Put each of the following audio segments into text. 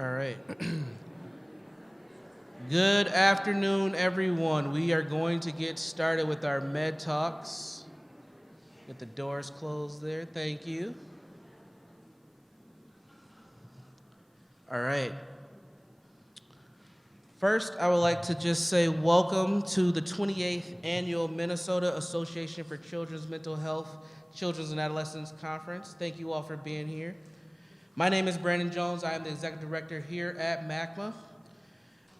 All right. Good afternoon, everyone. We are going to get started with our MHED Talks. Get the doors closed there. Thank you. All right. First, I would like to just say welcome to the 28th Annual Minnesota Association for Children's Mental Health, Children's and Adolescents Conference. Thank you all for being here. My name is Brandon Jones. I am the Executive Director here at MACMH.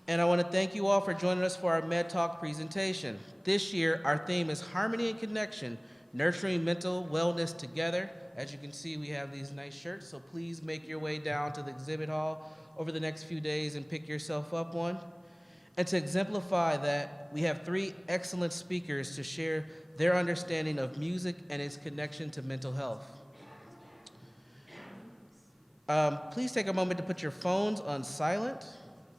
And I want to thank you all for joining us for our MHED Talk presentation. This year, our theme is Harmony and Connection, Nurturing Mental Wellness Together. As you can see, we have these nice shirts, so please make your way down to the exhibit hall over the next few days and pick yourself up one. And to exemplify that, we have 3 excellent speakers to share their understanding of music and its connection to mental health. Please take a moment to put your phones on silent.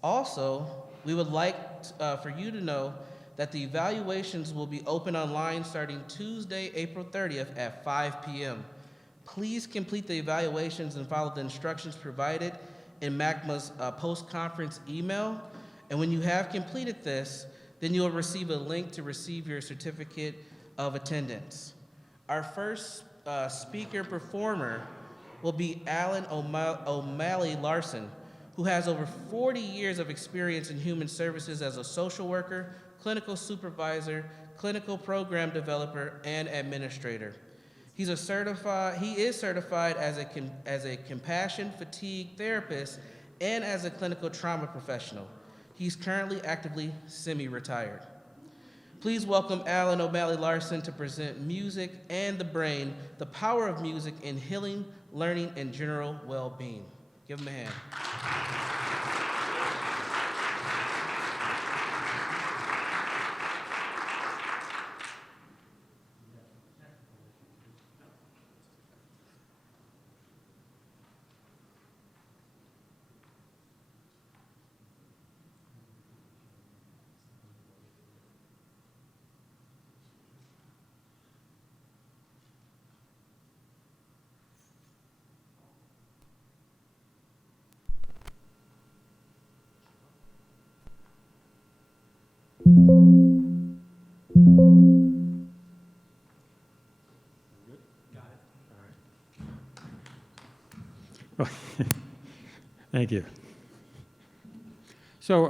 Also, we would like for you to know that the evaluations will be open online starting Tuesday, April 30th at 5 p.m. Please complete the evaluations and follow the instructions provided in MACMH's post-conference email. And when you have completed this, then you'll receive a link to receive your certificate of attendance. Our first speaker performer will be Alan O'Malley Larson, who has over 40 years of experience in human services as a social worker, clinical supervisor, clinical program developer, and administrator. He is certified as a compassion fatigue therapist and as a clinical trauma professional. He's currently actively semi-retired. Please welcome Alan O'Malley Larson to present Music and the Brain, the Power of Music in Healing, Learning, and General Well-Being. Give him a hand. Thank you. So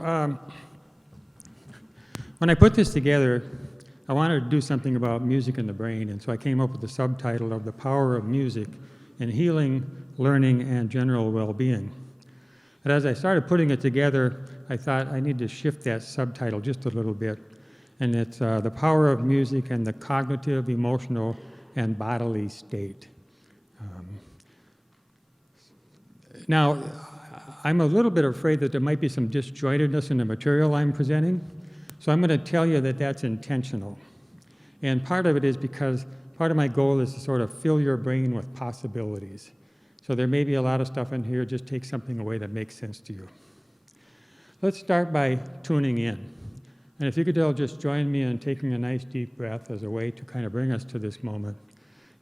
when I put this together, I wanted to do something about music in the brain, and so I came up with the subtitle of The Power of Music in Healing, Learning, and General Well-Being. But as I started putting it together, I thought I need to shift that subtitle just a little bit, and it's The Power of Music and the Cognitive, Emotional, and Bodily State. Now, I'm a little bit afraid that there might be some disjointedness in the material I'm presenting, so I'm going to tell you that that's intentional. And part of it is because part of my goal is to sort of fill your brain with possibilities. So there may be a lot of stuff in here, just take something away that makes sense to you. Let's start by tuning in. And if you could all just join me in taking a nice deep breath as a way to kind of bring us to this moment.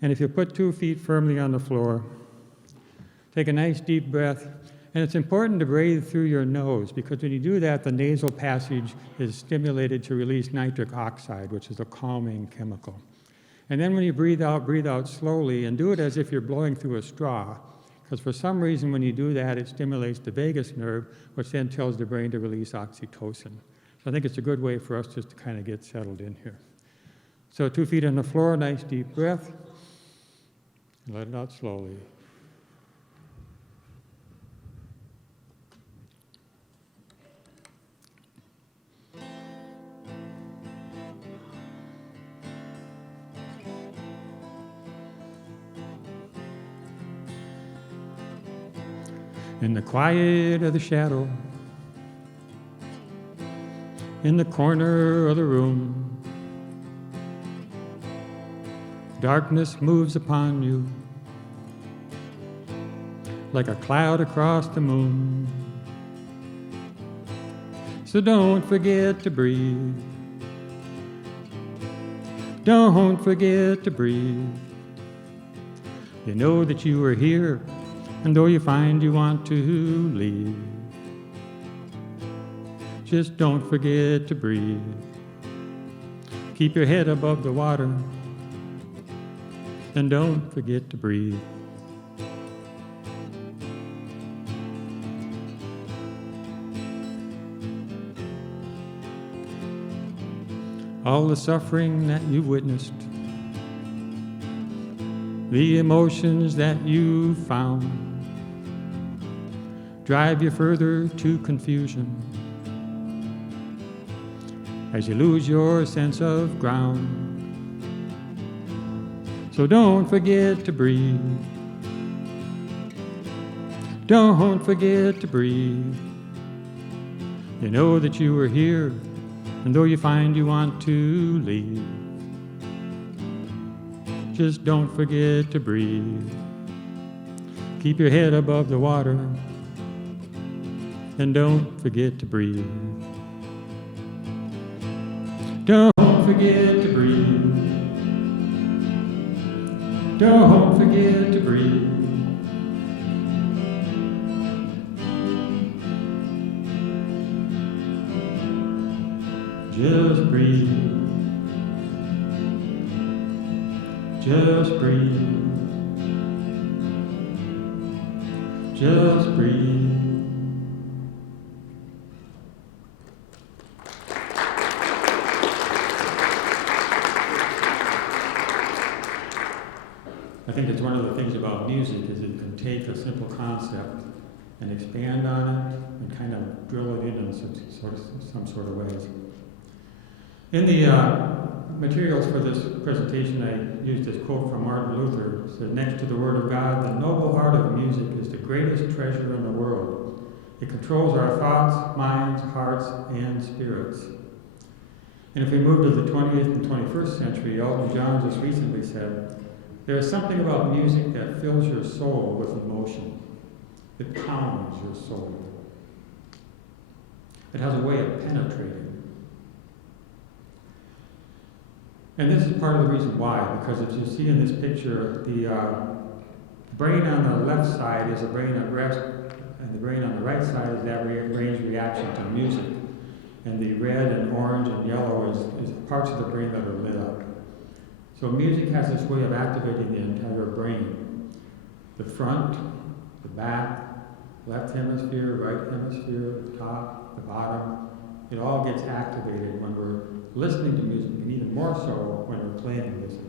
And if you put 2 feet firmly on the floor, take a nice deep breath, and it's important to breathe through your nose because when you do that, the nasal passage is stimulated to release nitric oxide, which is a calming chemical. And then when you breathe out slowly, and do it as if you're blowing through a straw, because for some reason when you do that, it stimulates the vagus nerve, which then tells the brain to release oxytocin. So I think it's a good way for us just to kind of get settled in here. So 2 feet on the floor, nice deep breath, and let it out slowly. In the quiet of the shadow, in the corner of the room, darkness moves upon you like a cloud across the moon. So don't forget to breathe. Don't forget to breathe. You know that you are here, and though you find you want to leave, Just don't forget to breathe. Keep your head above the water, and don't forget to breathe. All the suffering that you've witnessed, the emotions that you found, drive you further to confusion as you lose your sense of ground. So don't forget to breathe. Don't forget to breathe. You know that you are here, and though you find you want to leave, just don't forget to breathe. Keep your head above the water, and don't forget to breathe. Don't forget to breathe. Don't forget to breathe. Just breathe. Just breathe. Just breathe. I think that's one of the things about music is it can take a simple concept and expand on it and kind of drill it in some sort of ways. In the materials for this presentation, I used this quote from Martin Luther. It said, "Next to the Word of God, the noble art of music is the greatest treasure in the world. It controls our thoughts, minds, hearts, and spirits." And if we move to the 20th and 21st century, Elton John just recently said, "There is something about music that fills your soul with emotion. It pounds your soul. It has a way of penetrating." And this is part of the reason why, because as you see in this picture, the brain on the left side is a brain at rest, and the brain on the right side is that brain's reaction to music. And the red and orange and yellow is parts of the brain that are lit up. So music has this way of activating the entire brain. The front, the back, left hemisphere, right hemisphere, the top, the bottom, it all gets activated when we're listening to music, and even more so when we're playing music.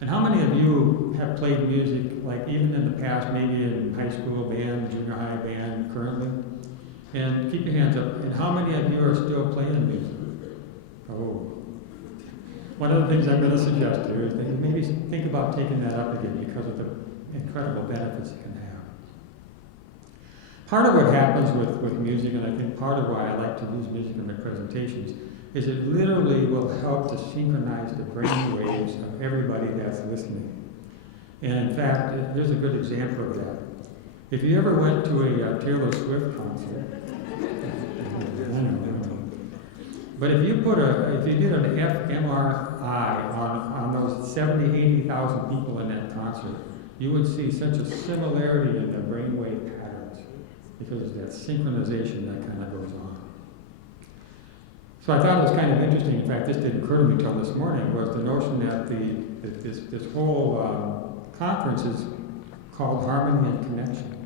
And how many of you have played music, like even in the past, maybe in high school band, junior high band, currently? And keep your hands up. And how many of you are still playing music? Oh. One of the things I'm going to suggest here is that you maybe think about taking that up again because of the incredible benefits it can have. Part of what happens with music, and I think part of why I like to use music in my presentations, is it literally will help to synchronize the brain waves of everybody that's listening. And in fact, there's a good example of that. If you ever went to a Taylor Swift concert, but if you did an fMRI on those 70, 80,000 people in that concert, you would see such a similarity in the brainwave patterns because of that synchronization that kind of goes on. So I thought it was kind of interesting. In fact, this didn't occur to me until this morning. Was the notion that this whole conference is called Harmony and Connection,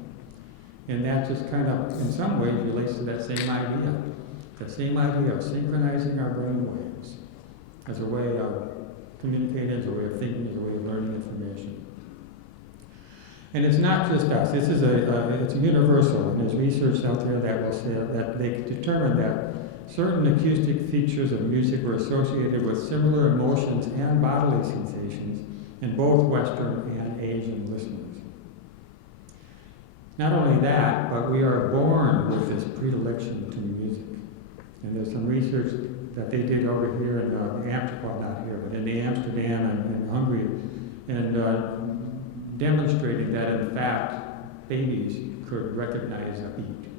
and that just kind of, in some ways, relates to that same idea. The same idea of synchronizing our brain waves as a way of communicating, as a way of thinking, as a way of learning information. And it's not just us. This is it's universal, and there's research out there that will say that they determined that certain acoustic features of music were associated with similar emotions and bodily sensations in both Western and Asian listeners. Not only that, but we are born with this predilection to music. And there's some research that they did over here in Amsterdam and Hungary, and demonstrating that in fact babies could recognize a beat.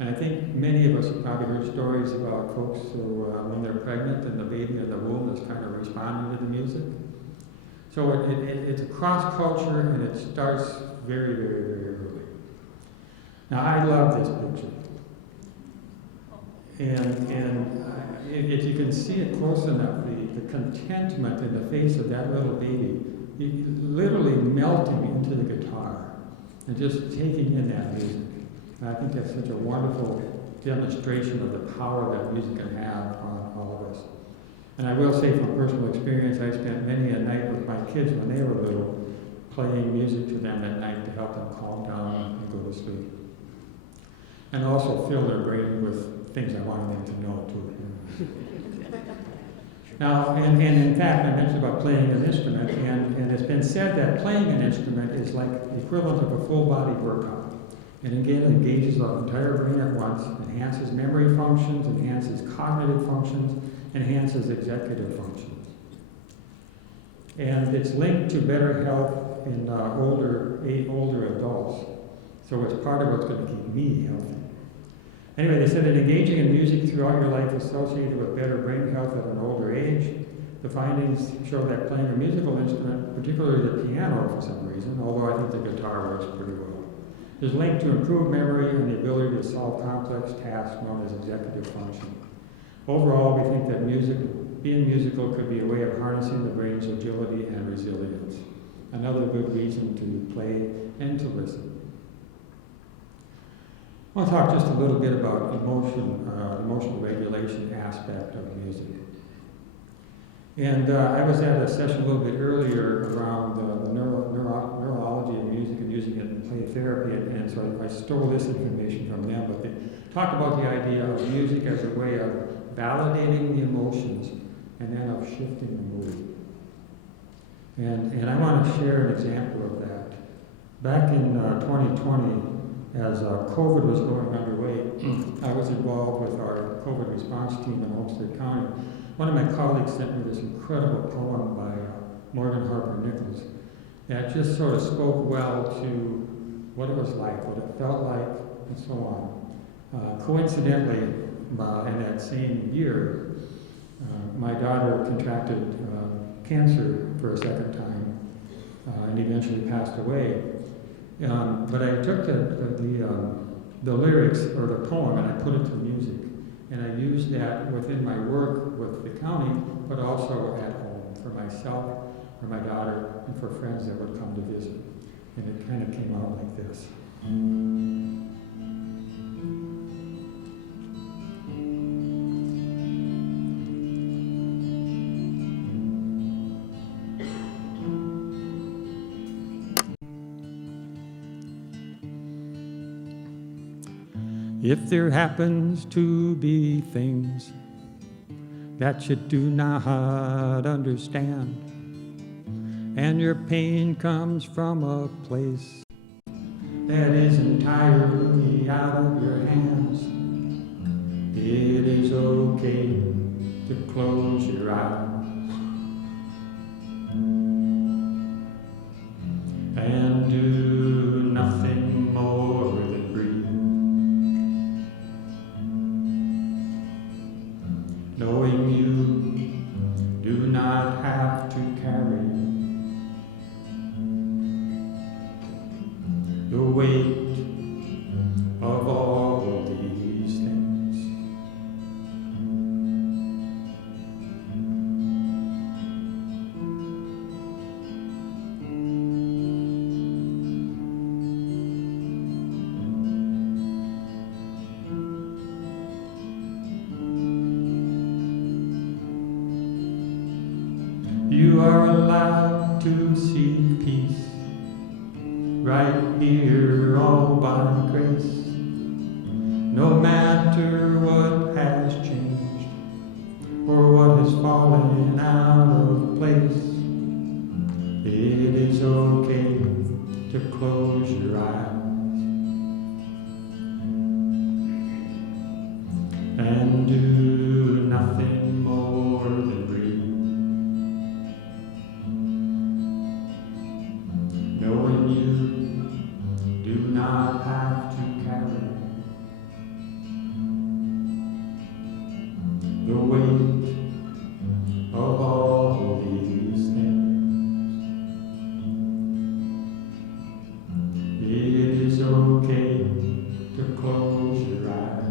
And I think many of us have probably heard stories about folks who, when they're pregnant and the baby in the womb is kind of responding to the music. So it's across culture, and it starts very, very, very early. Now, I love this picture. If you can see it close enough, the contentment in the face of that little baby, literally melting into the guitar and just taking in that music. And I think that's such a wonderful demonstration of the power that music can have on all of us. And I will say from personal experience, I spent many a night with my kids when they were little, playing music to them at night to help them calm down and go to sleep. And also fill their brain with things I wanted them to know too. Now, and in fact, I mentioned about playing an instrument, and it's been said that playing an instrument is like the equivalent of a full body workout. And again, engages the entire brain at once, enhances memory functions, enhances cognitive functions, enhances executive functions. And it's linked to better health in older adults. So it's part of what's going to keep me healthy. Anyway, they said that engaging in music throughout your life is associated with better brain health at an older age. The findings show that playing a musical instrument, particularly the piano for some reason, although I think the guitar works pretty well, is linked to improved memory and the ability to solve complex tasks known as executive function. Overall, we think that being musical could be a way of harnessing the brain's agility and resilience. Another good reason to play and to listen. I want to talk just a little bit about emotional regulation aspect of music. And I was at a session a little bit earlier around the neurology of music and using it in play therapy, and so I stole this information from them, but they talked about the idea of music as a way of validating the emotions and then of shifting the mood. And I want to share an example of that. Back in 2020, as COVID was going underway, I was involved with our COVID response team in Olmsted County. One of my colleagues sent me this incredible poem by Morgan Harper Nichols that just sort of spoke well to what it was like, what it felt like, and so on. Coincidentally, in that same year, my daughter contracted cancer for a second time and eventually passed away. But I took the lyrics or the poem and I put it to music, and I used that within my work with the county, but also at home for myself, for my daughter, and for friends that would come to visit. And it kind of came out like this. If there happens to be things that you do not understand, and your pain comes from a place that is entirely out of your hands, it is okay to close your eyes and do nothing more than breathe. Knowing you do not have to carry the weight of all these things. You are allowed to seek peace right here, all by grace. No matter what has changed or what has fallen out of place, it is okay to close your eyes and do nothing more than breathe. Knowing you do not have to carry the weight of all these things. It is okay to close your eyes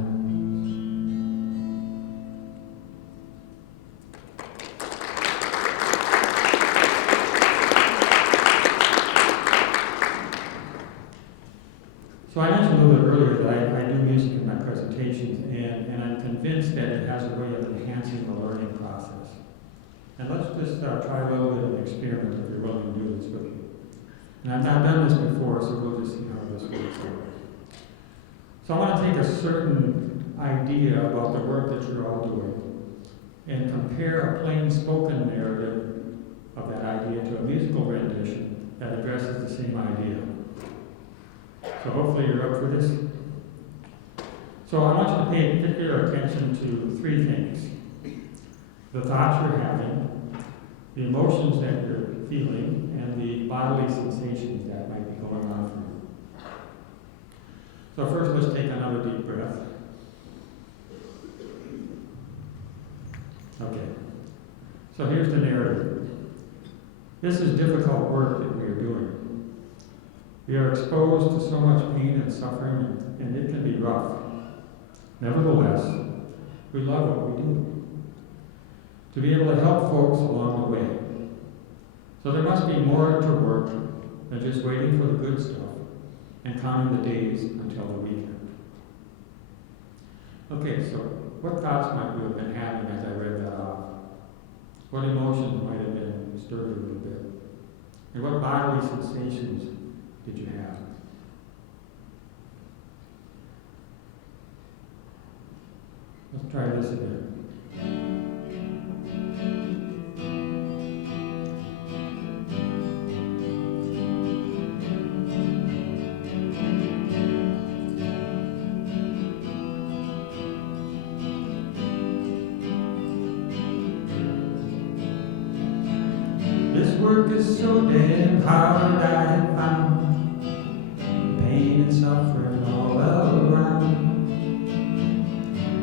So I mentioned a little bit earlier that I do music in my presentations, and I'm convinced that it has a way of enhancing the learning process. And let's just try a little bit of an experiment if you're willing to do this with me. And I've not done this before, so we'll just see how this works out. So I want to take a certain idea about the work that you're all doing and compare a plain spoken narrative of that idea to a musical rendition that addresses the same idea. So hopefully you're up for this. So I want you to pay particular attention to three things: the thoughts you're having, the emotions that you're feeling, and the bodily sensations that might be going on for you. So first, let's take another deep breath. Okay. So here's the narrative. This is difficult work that we are doing. We are exposed to so much pain and suffering, and it can be rough. Nevertheless, we love what we do. To be able to help folks along the way. So there must be more to work than just waiting for the good stuff and counting the days until the weekend. Okay, so what thoughts might we have been having as I read that off? What emotions might have been stirred a little bit? And what bodily sensations did you have? Let's try this again. This work is so damn hard, I have found pain and suffering all around.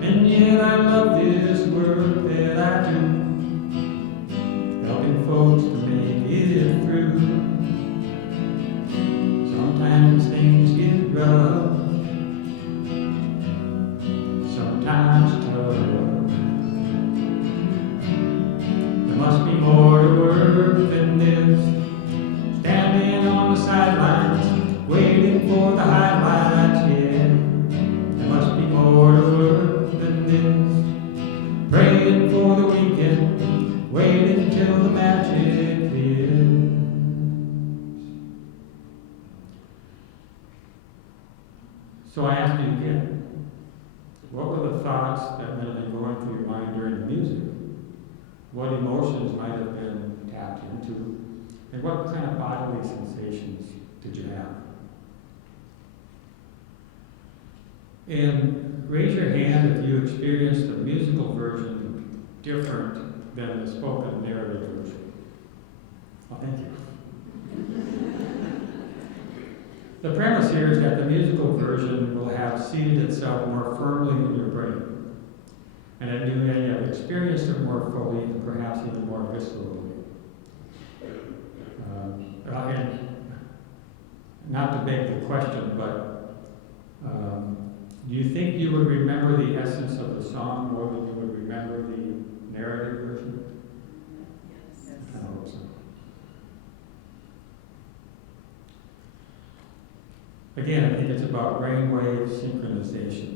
And yet I love this work that I do, helping folks to make it through. Sometimes things get rough, sometimes tough. There must be more to work than this, standing on the sidelines, waiting for the highlights, yeah. There must be more to work than this, praying for the weekend, waiting till the magic is. So I asked you again, what were the thoughts that might have been going through your mind during the music? What emotions might have been tapped into? And what kind of bodily sensations did you have? And raise your hand if you experienced the musical version different than the spoken narrative version. Well, thank you. The premise here is that the musical version will have seated itself more firmly in your brain, and that you may have experienced it more fully and perhaps even more viscerally. And not to beg the question, but do you think you would remember the essence of the song more than you would remember the narrative version? Yes. I hope so. Again, I think it's about brainwave synchronization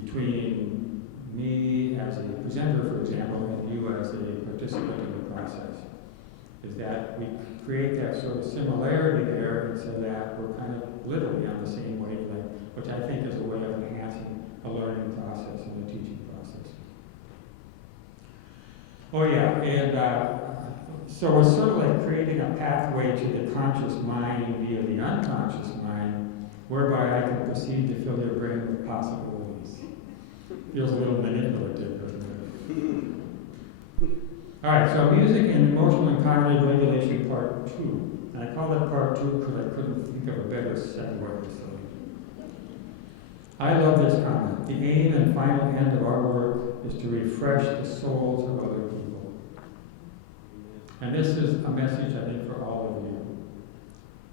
between me as a presenter, for example, and you as a participant in the process. Is that we create that sort of similarity there, and so that we're kind of literally on the same wavelength, which I think is a way of enhancing a learning process and a teaching process. Oh yeah, and so it's sort of like creating a pathway to the conscious mind via the unconscious mind, whereby I can proceed to fill your brain with possibilities. Feels a little manipulative, doesn't it? All right, so music and emotional and cognitive regulation, part 2. And I call that part 2 because I couldn't think of a better segue. So I love this comment. The aim and final end of our work is to refresh the souls of other people. And this is a message, I think, for all of you.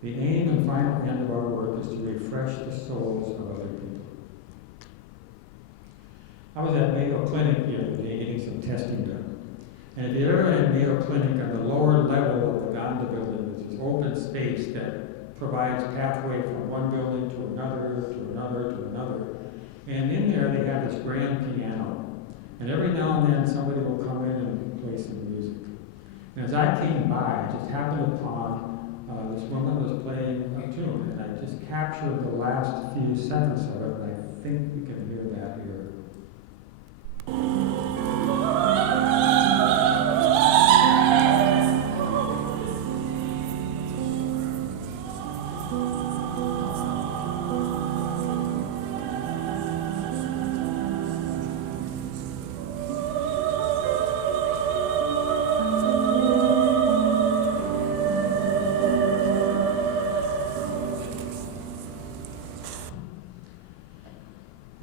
The aim and final end of our work is to refresh the souls of other people. I was at Mayo Clinic the other day getting some testing done. And if you ever had Mayo Clinic, on the lower level of the Gonda building, there's this open space that provides pathway from one building to another And in there, they have this grand piano. And every now and then, somebody will come in and play some music. And as I came by, I just happened upon this woman was playing a tune, and I just captured the last few seconds of it, and I think we can hear that here.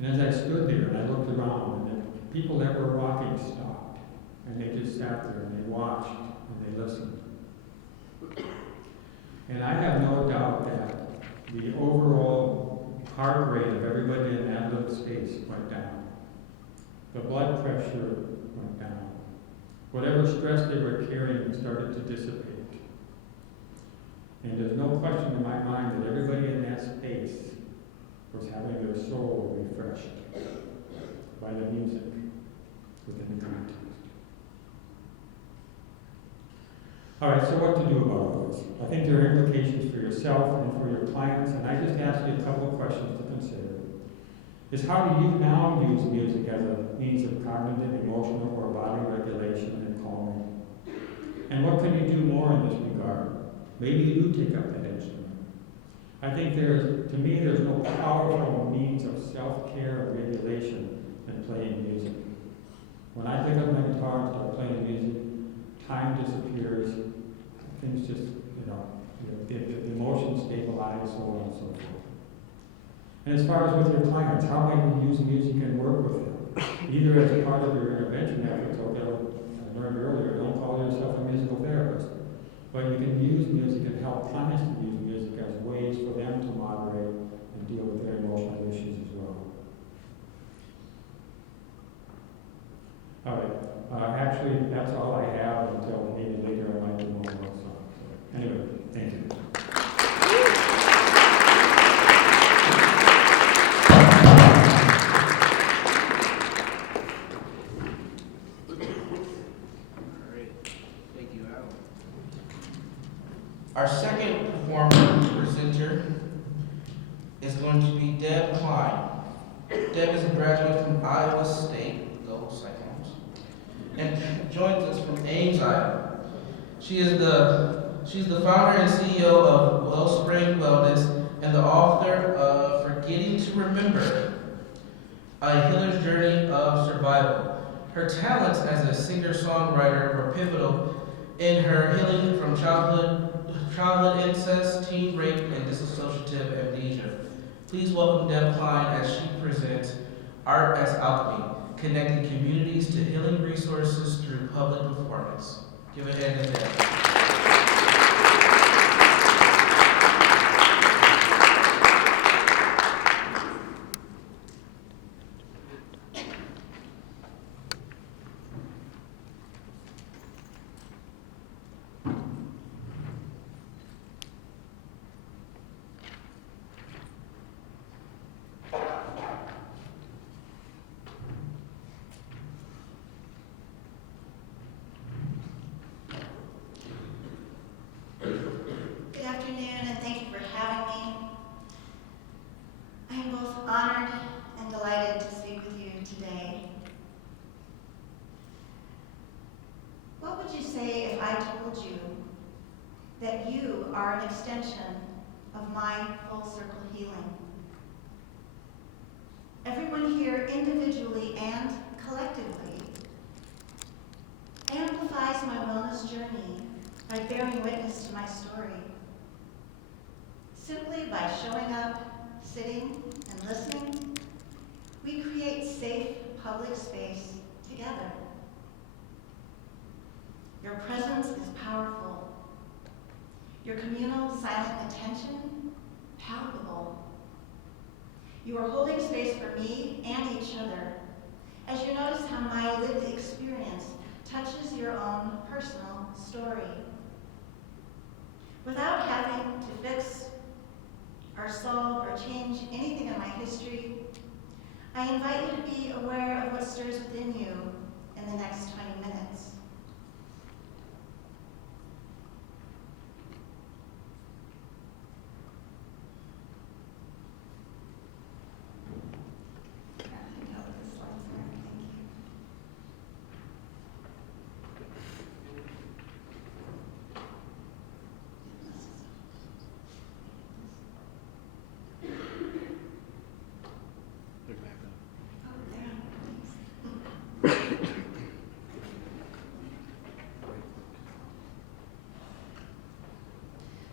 And as I stood there and I looked around, and the people that were rocking stopped, and they just sat there and they watched and they listened. And I have no doubt that the overall heart rate of everybody in that little space went down. The blood pressure went down. Whatever stress they were carrying started to dissipate. And there's no question in my mind that everybody in that space was having their soul refreshed by the music within the context. All right, so what to do about all this? I think there are implications for yourself and for your clients, and I just asked you a couple of questions to consider. Is how do you now use music as a means of cognitive, emotional, or bodily regulation and calming? And what can you do more in this regard? Maybe you do take up that instrument. I think to me, there's no powerful means of self-care or regulation than playing music. When I pick up my guitar and start playing music, time disappears, things just, the emotions stabilize, so on and so forth. And as far as with your clients, how might you use music and work with them? Either as a part of your intervention efforts, or I learned earlier, don't call yourself a musical therapist, but you can use music and help clients to use music as ways for them to moderate and deal with their emotional issues as well. All right, actually, that's all I have until maybe later I might do more of those songs. So, anyway, thank you. Our second presenter is going to be Deb Kline. Deb is a graduate from Iowa State, go Cyclones, and joins us from Ames, Iowa. She's the founder and CEO of Wellspring Wellness and the author of Forgetting to Remember, A Healer's Journey of Survival. Her talents as a singer-songwriter were pivotal in her healing from childhood incest, teen rape, and dissociative amnesia. Please welcome Deb Kline as she presents Art as Alchemy, connecting communities to healing resources through public performance. Give a hand to Deb. Good afternoon, and thank you for having me. I am both honored and delighted to speak with you today. What would you say if I told you that you are an extension of my full circle healing? Everyone here individually and collectively amplifies my wellness journey by bearing witness to my story. Simply by showing up, sitting, and listening, we create safe public space together. Your presence is powerful. Your communal silent attention, palpable. You are holding space for me and each other as you notice how my lived experience touches your own personal story. Without having to fix or solve or change anything in my history, I invite you to be aware of what stirs within you in the next 20 minutes.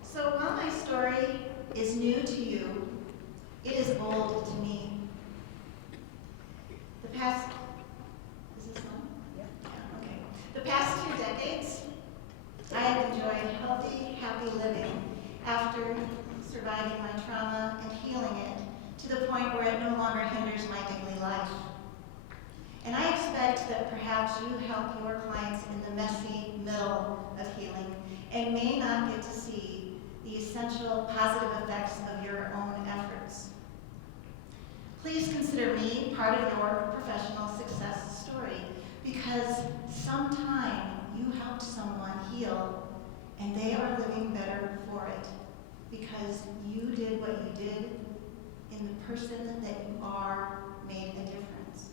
So while my story is new to you, it is old to me. The past, is this on? Yeah. Okay. The past 2 decades, I have enjoyed healthy, happy living after surviving my trauma and healing it to the point where it no longer hinders my daily life. And I expect that perhaps you help your clients in the messy middle of healing and may not get to see the essential positive effects of your own efforts. Please consider me part of your professional success story, because sometime you helped someone heal and they are living better for it because you did what you did in the person that you are made a difference.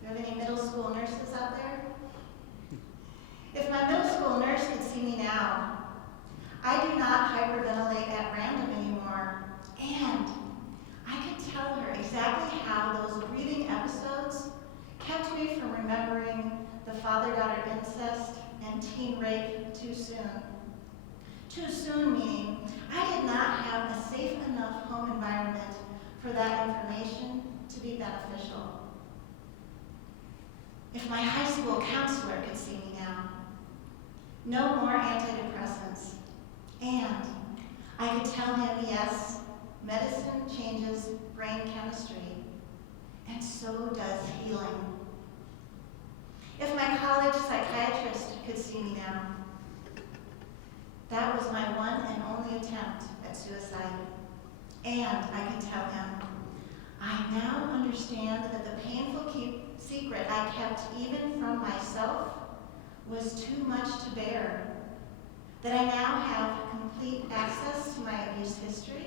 Do you have any middle school nurses out there? If my middle school nurse could see me now, I do not hyperventilate at random anymore, and I could tell her exactly how those breathing episodes kept me from remembering the father-daughter incest and teen rape too soon. Too soon meaning I did not have a safe enough home environment for that information to be beneficial. If my high school counselor could see me now, no more antidepressants, and I could tell him, yes, medicine changes brain chemistry, and so does healing. If my college psychiatrist could see me now, that was my one and only attempt at suicide, and I could tell him, I now understand that the painful secret I kept even from myself was too much to bear, that I now have complete access to my abuse history,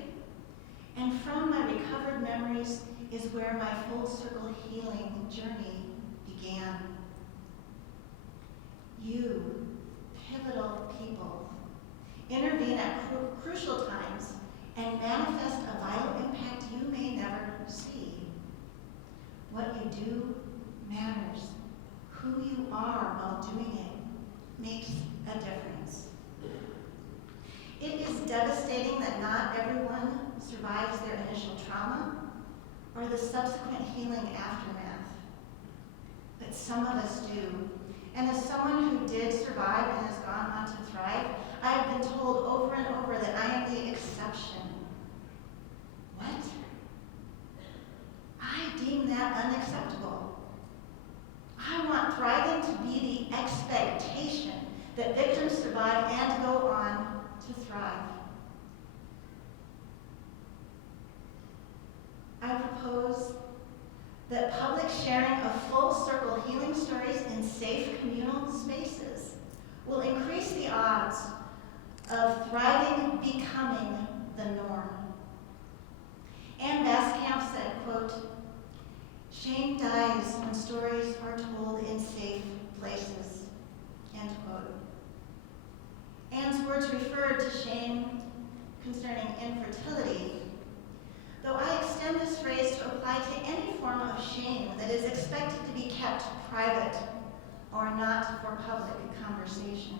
and from my recovered memories is where my full circle healing journey began. You, pivotal people, intervene at crucial times and manifest a vital impact you may never see. What you do matters. Who you are while doing it makes a difference. It is devastating that not everyone survives their initial trauma or the subsequent healing aftermath, but some of us do. And as someone who did survive and has gone on to thrive, I have been told over and over that I am the exception. What? I deem that unacceptable. I want thriving to be the expectation that victims survive and go on to thrive. I propose that public sharing of full circle healing stories in safe communal spaces will increase the odds of thriving becoming the norm. Anne Baskamp said, quote, "Shame dies when stories are told in safe places," end quote. Anne's words referred to shame concerning infertility, though I extend this phrase to apply to any form of shame that is expected to be kept private or not for public conversation.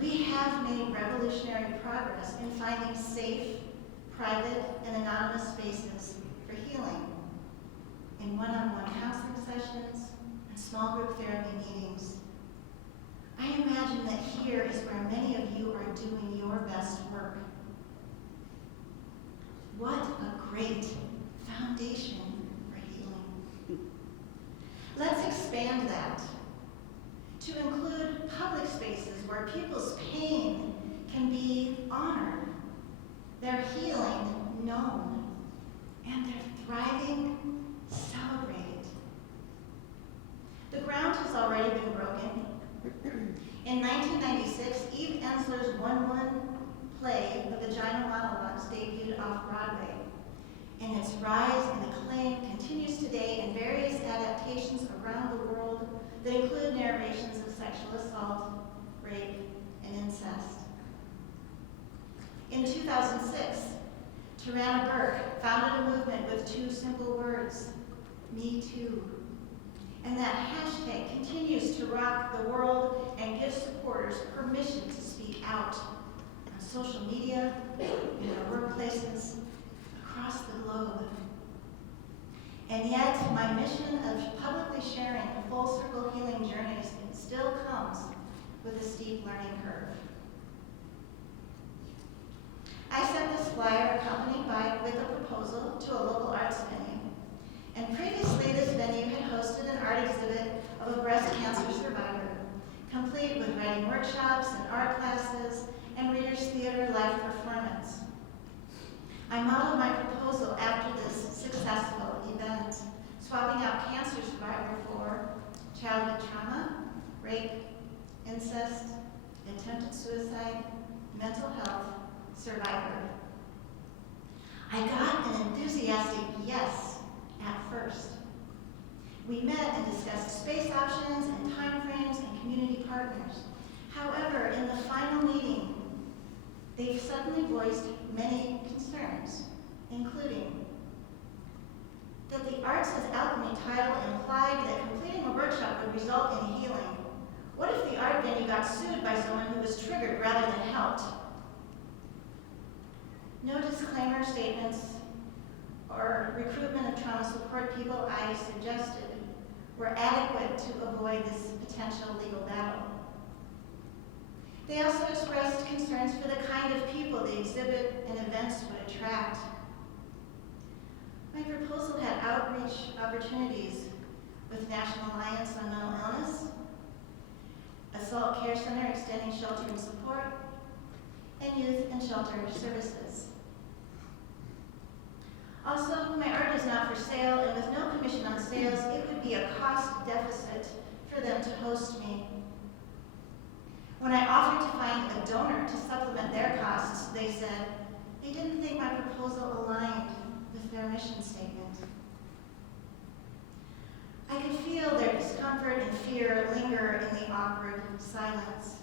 We have made revolutionary progress in finding safe, private, and anonymous spaces for healing, in one-on-one counseling sessions and small group therapy meetings. I imagine that here is where many of you are doing your best work. What a great foundation for healing. Let's expand that to include public spaces where people's pain can be honored, their healing known, and they're thriving, celebrated. The ground has already been broken. In 1996, Eve Ensler's 1-1 play, The Vagina Monologues, debuted off-Broadway, and its rise and acclaim continues today in various adaptations around the world that include narrations of sexual assault, rape, and incest. In 2006, Tarana Burke founded a movement with 2 simple words, Me Too. And that hashtag continues to rock the world and gives supporters permission to speak out on social media, in our workplaces, across the globe. And yet, my mission of publicly sharing full circle healing journeys still comes with a steep learning curve. I sent this flyer accompanied with a proposal to a local arts venue. And previously, this venue had hosted an art exhibit of a breast cancer survivor, complete with writing workshops and art classes and Reader's Theater live performance. I modeled my proposal after this successful event, swapping out cancer survivor for childhood trauma, rape, incest, attempted suicide, mental health survivor. I got an enthusiastic yes at first. We met and discussed space options and timeframes and community partners. However, in the final meeting, they suddenly voiced many concerns, including that the Arts as Alchemy title implied that completing a workshop would result in healing. What if the art venue got sued by someone who was triggered rather than helped? No disclaimer statements or recruitment of trauma support people I suggested were adequate to avoid this potential legal battle. They also expressed concerns for the kind of people the exhibit and events would attract. My proposal had outreach opportunities with National Alliance on Mental Illness, Assault Care Center extending shelter and support, and youth and shelter services. Also, my art is not for sale, and with no commission on sales, it would be a cost deficit for them to host me. When I offered to find a donor to supplement their costs, they said they didn't think my proposal aligned with their mission statement. I could feel their discomfort and fear linger in the awkward silence.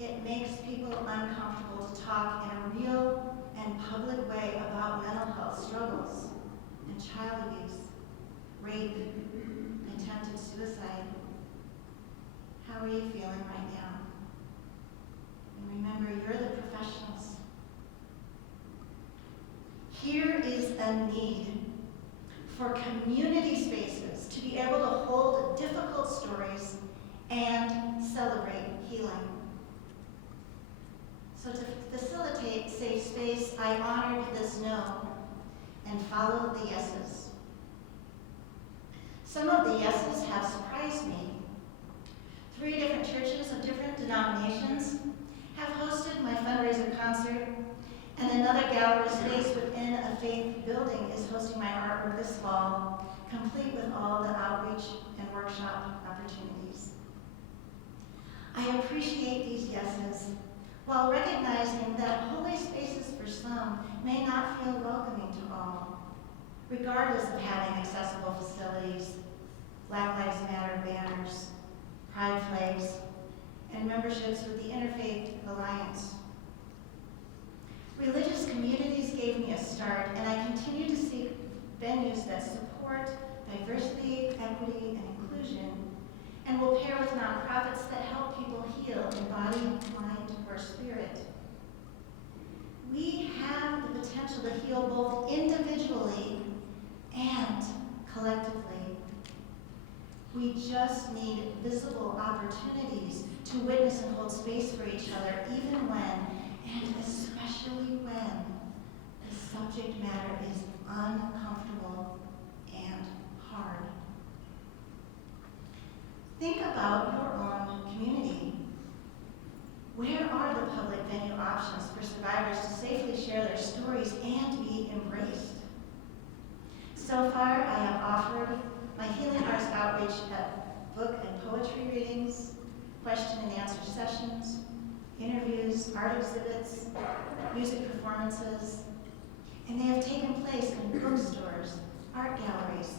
It makes people uncomfortable to talk in a real and public way about mental health struggles and child abuse, rape, and attempted suicide. How are you feeling right now? And remember, you're the professionals. Here is a need for community spaces to be able to hold difficult stories and celebrate healing. So to facilitate safe space, I honored this no and followed the yeses. Some of the yeses have surprised me. 3 different churches of different denominations have hosted my fundraiser concert, and another gallery space within a faith building is hosting my artwork this fall, complete with all the outreach and workshop opportunities. I appreciate these yeses, while recognizing that holy spaces for some may not feel welcoming to all, regardless of having accessible facilities, Black Lives Matter banners, pride flags, and memberships with the Interfaith Alliance. Religious communities gave me a start, and I continue to seek venues that support diversity, equity, and inclusion, and will pair with nonprofits that help people heal in body, mind, or spirit. We have the potential to heal both individually and collectively. We just need visible opportunities to witness and hold space for each other, even when, and especially when, the subject matter is uncomfortable and hard. Think about your own community. Where are the public venue options for survivors to safely share their stories stories and be embraced. So far, I have offered my healing arts outreach at book and poetry readings, question and answer sessions, interviews, art exhibits, music performances, and they have taken place in bookstores, art galleries,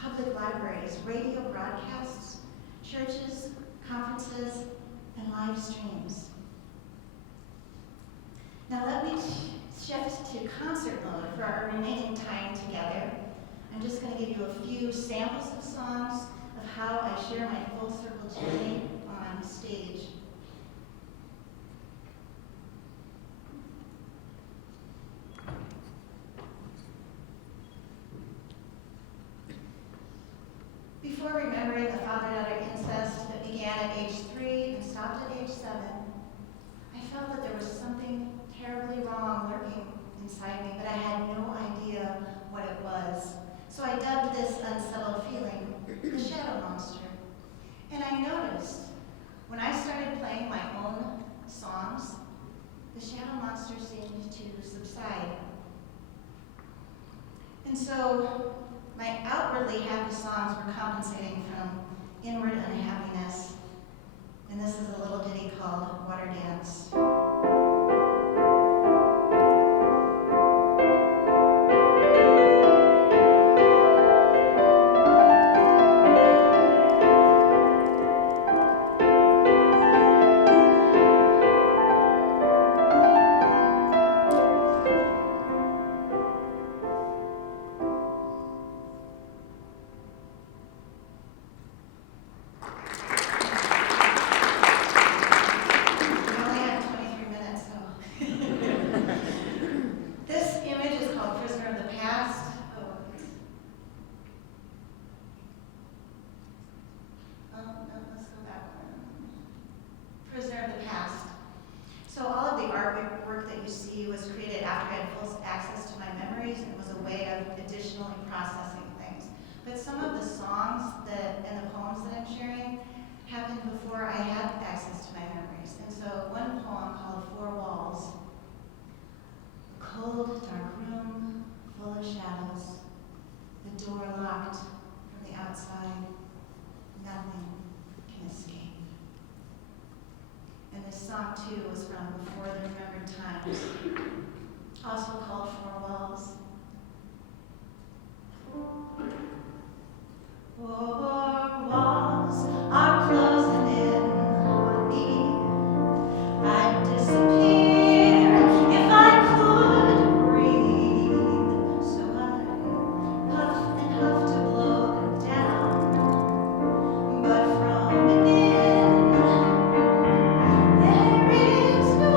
public libraries, radio broadcasts, churches, conferences, and live streams. Now let me shift to concert mode for our remaining time together. I'm just going to give you a few samples of songs of how I share my full circle journey on stage. Before remembering the father-daughter incest that began at age 3 and stopped at age 7, I felt that there was something terribly wrong lurking inside me, but I had no idea what it was. So I dubbed this unsettled feeling the shadow monster. And I noticed when I started playing my own songs, the shadow monster seemed to subside. And so my outwardly happy songs were compensating from inward unhappiness. And this is a little ditty called Water Dance. Was from Before the Remembered Times, also called Four Walls. Four walls are closing in on me. I'd disappear if I could breathe. So I puff and huff to blow them down. But from within, there is no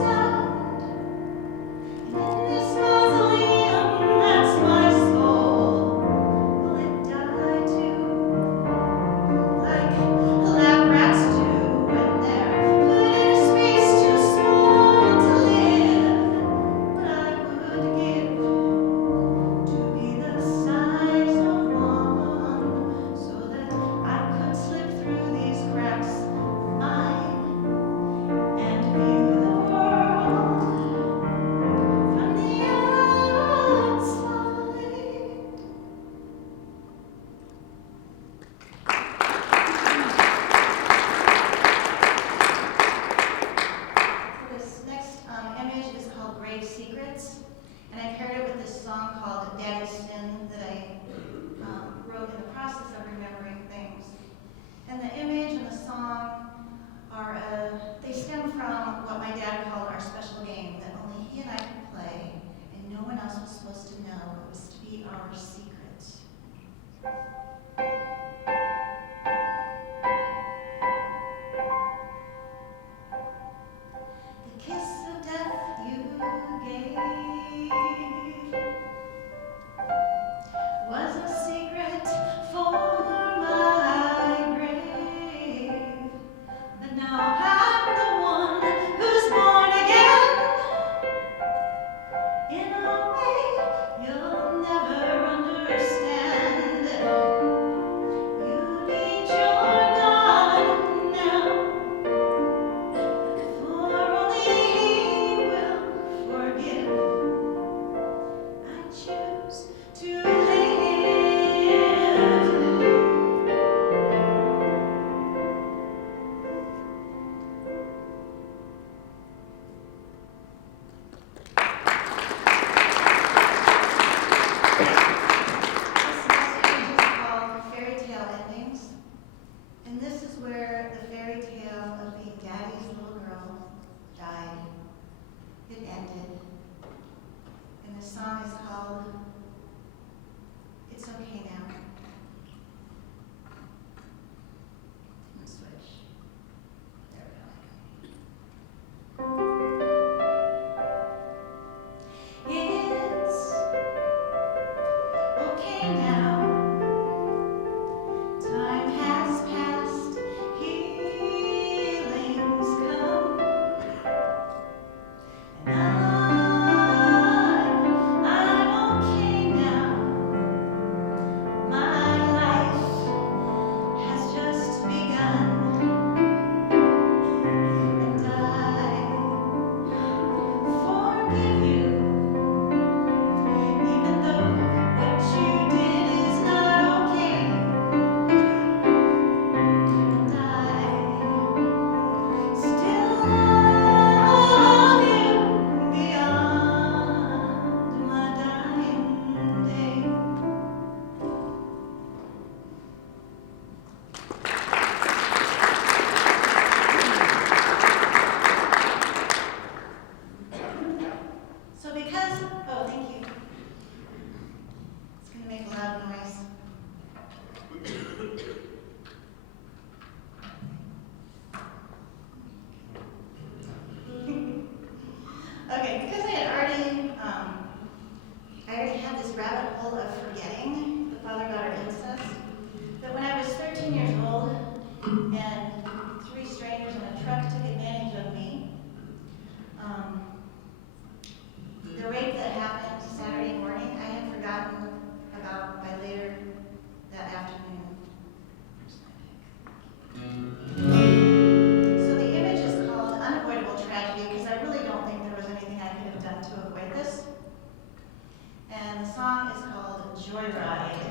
sound. And in this mausoleum, that's my soul. Will it die too? Like lab rats do when they're put in a space too small to live. But I would give to be the size of one, so that I could slip through these cracks of mine and view the world from the outside. So this next image is called Grave Secrets, and I paired it with this song called Daddy's Sin that I wrote in the process of remembering things. And the image and the song are, they stem from what my dad called our special game that only he and I could play, and no one else was supposed to know. It was to be our secret. The kiss of death you gave was a secret for my grave. But now I'm the one who's born again in a way you'll never understand. I already had this rabbit hole of forgetting the father-daughter incest. But when I was 13 years old and 3 strangers in a truck took advantage of me, the rape that happened Saturday morning, I had forgotten about by later that afternoon. So the image is called Unavoidable Tragedy because I really don't think there was anything I could have done to avoid this. And the song is called Joyride.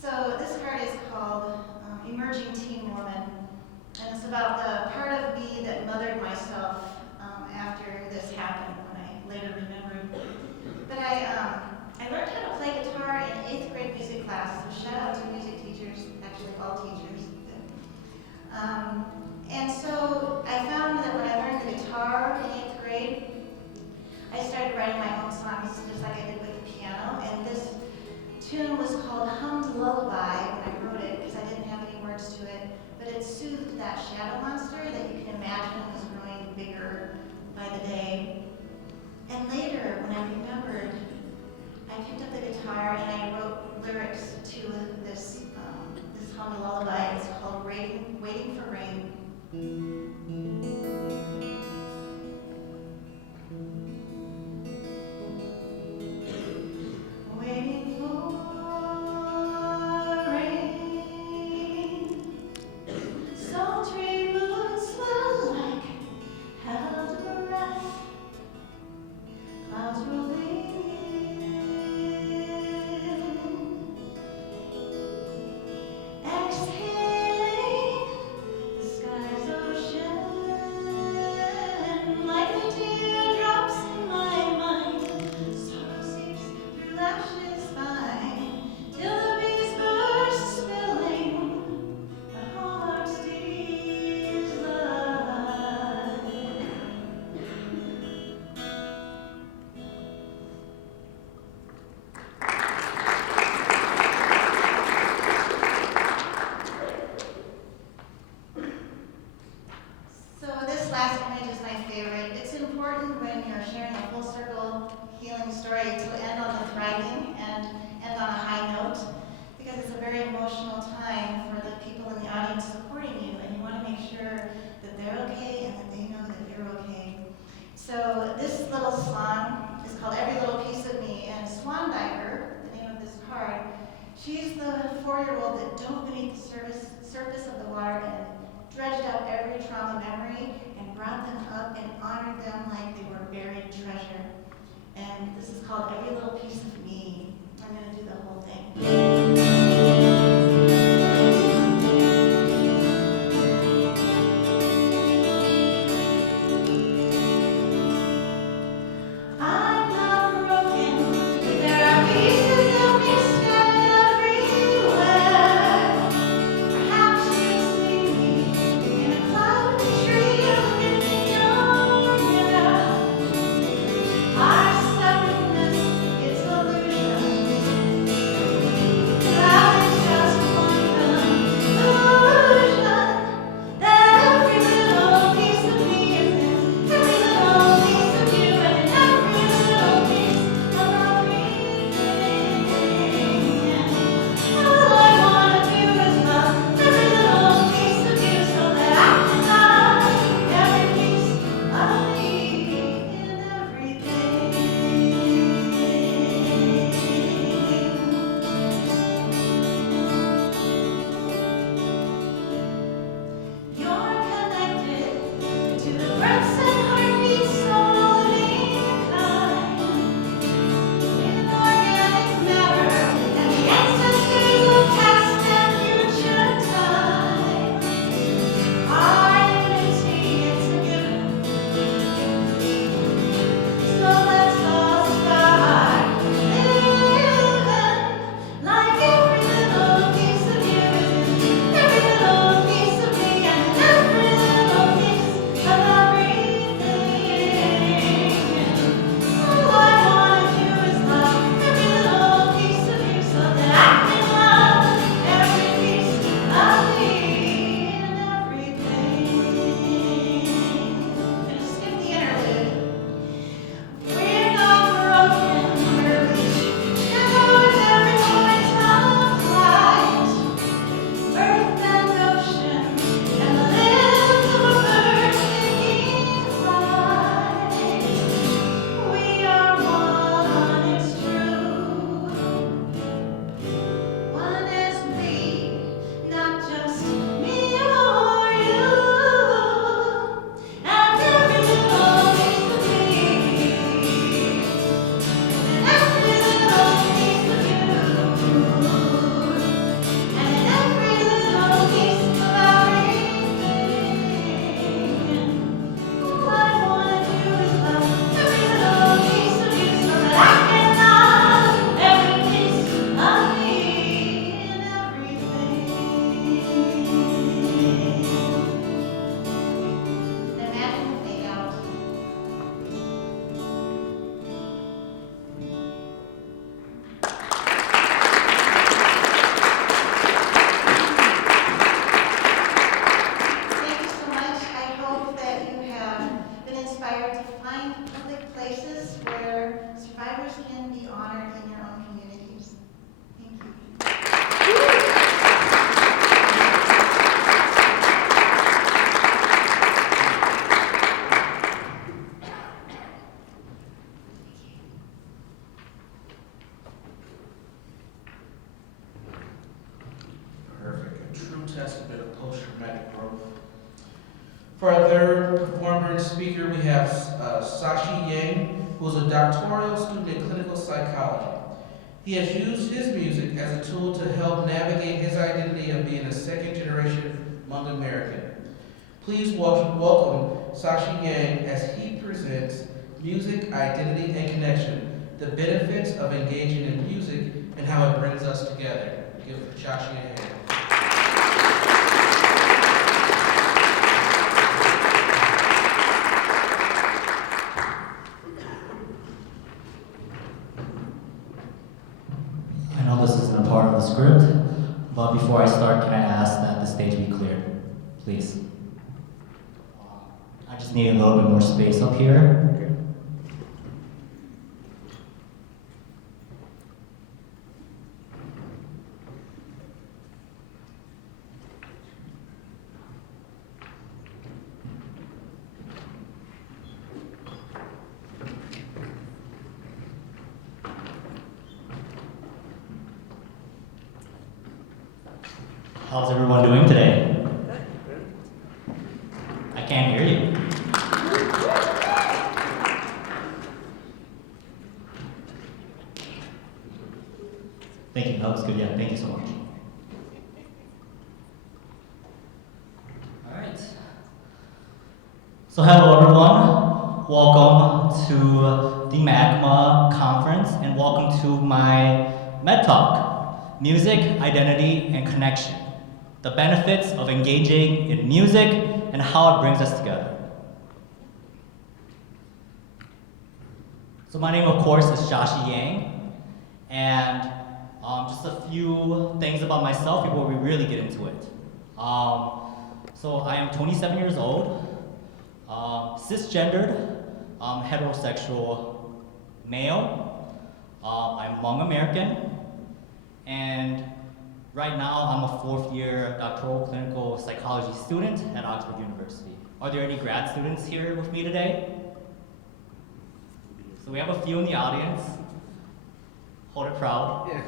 So this card is called Emerging Teen Woman, and it's about the part of me that mothered myself after this happened, when I later remembered. But I learned how to play guitar in 8th grade music class, so shout out to music teachers, actually all teachers. And so I found that when I learned the guitar in 8th grade, I started writing my own songs just like I did with the piano, and this tune was called Hummed Lullaby when I wrote it because I didn't have any words to it, but it soothed that shadow monster that you can imagine was growing bigger by the day. And later, when I remembered, I picked up the guitar and I wrote lyrics to this hummed lullaby. It's called Waiting for Rain. Waiting for rain, sultry moods swell like held breath, clouds rolling in, exhaling the sky's ocean, like the teardrops in my mind. Sorrow seeps through lashes fine, till the bees burst spilling the heart's desire. So this last image is my favorite. It's important when you're sharing a full circle healing story to end on the thriving and end on a high note, because it's a very emotional time for the people in the audience supporting you, and you want to make sure that they're okay and that they know that you're okay. So this little song is called Every Little Piece of Me, and Swan Diver, the name of this card, she's the 4-year-old that dove beneath the surface of the water and dredged out every trauma memory and brought them up and honored them like they were buried treasure. And this is called Every Little Piece of Me. I'm going to do the whole thing. I'm not broken, but there are pieces of me scattered everywhere. Perhaps you see me in a cloud tree or in your mirror. Our separateness is illusion. speaker, we have ShaShee Yang, who is a doctoral student in clinical psychology. He has used his music as a tool to help navigate his identity of being a second-generation Hmong American. Please welcome ShaShee Yang as he presents Music, Identity, and Connection, the benefits of engaging in music and how it brings us together. Give ShaShee a hand. I know this isn't a part of the script, but before I start, can I ask that the stage be cleared, please? I just need a little bit more space up here. How's everyone doing today? I can't hear you. Thank you, that was good, yeah, thank you so much. All right. So hello everyone, welcome to the MACMH conference and welcome to my MHED Talk, Music, Identity, and Connection. The benefits of engaging in music and how it brings us together. So my name, of course, is ShaShee Yang, and just a few things about myself before we really get into it. So I am 27 years old, cisgendered, heterosexual male. I'm Hmong American, and right now, I'm a fourth-year doctoral clinical psychology student at Oxford University. Are there any grad students here with me today? So we have a few in the audience. Hold it proud. Yeah.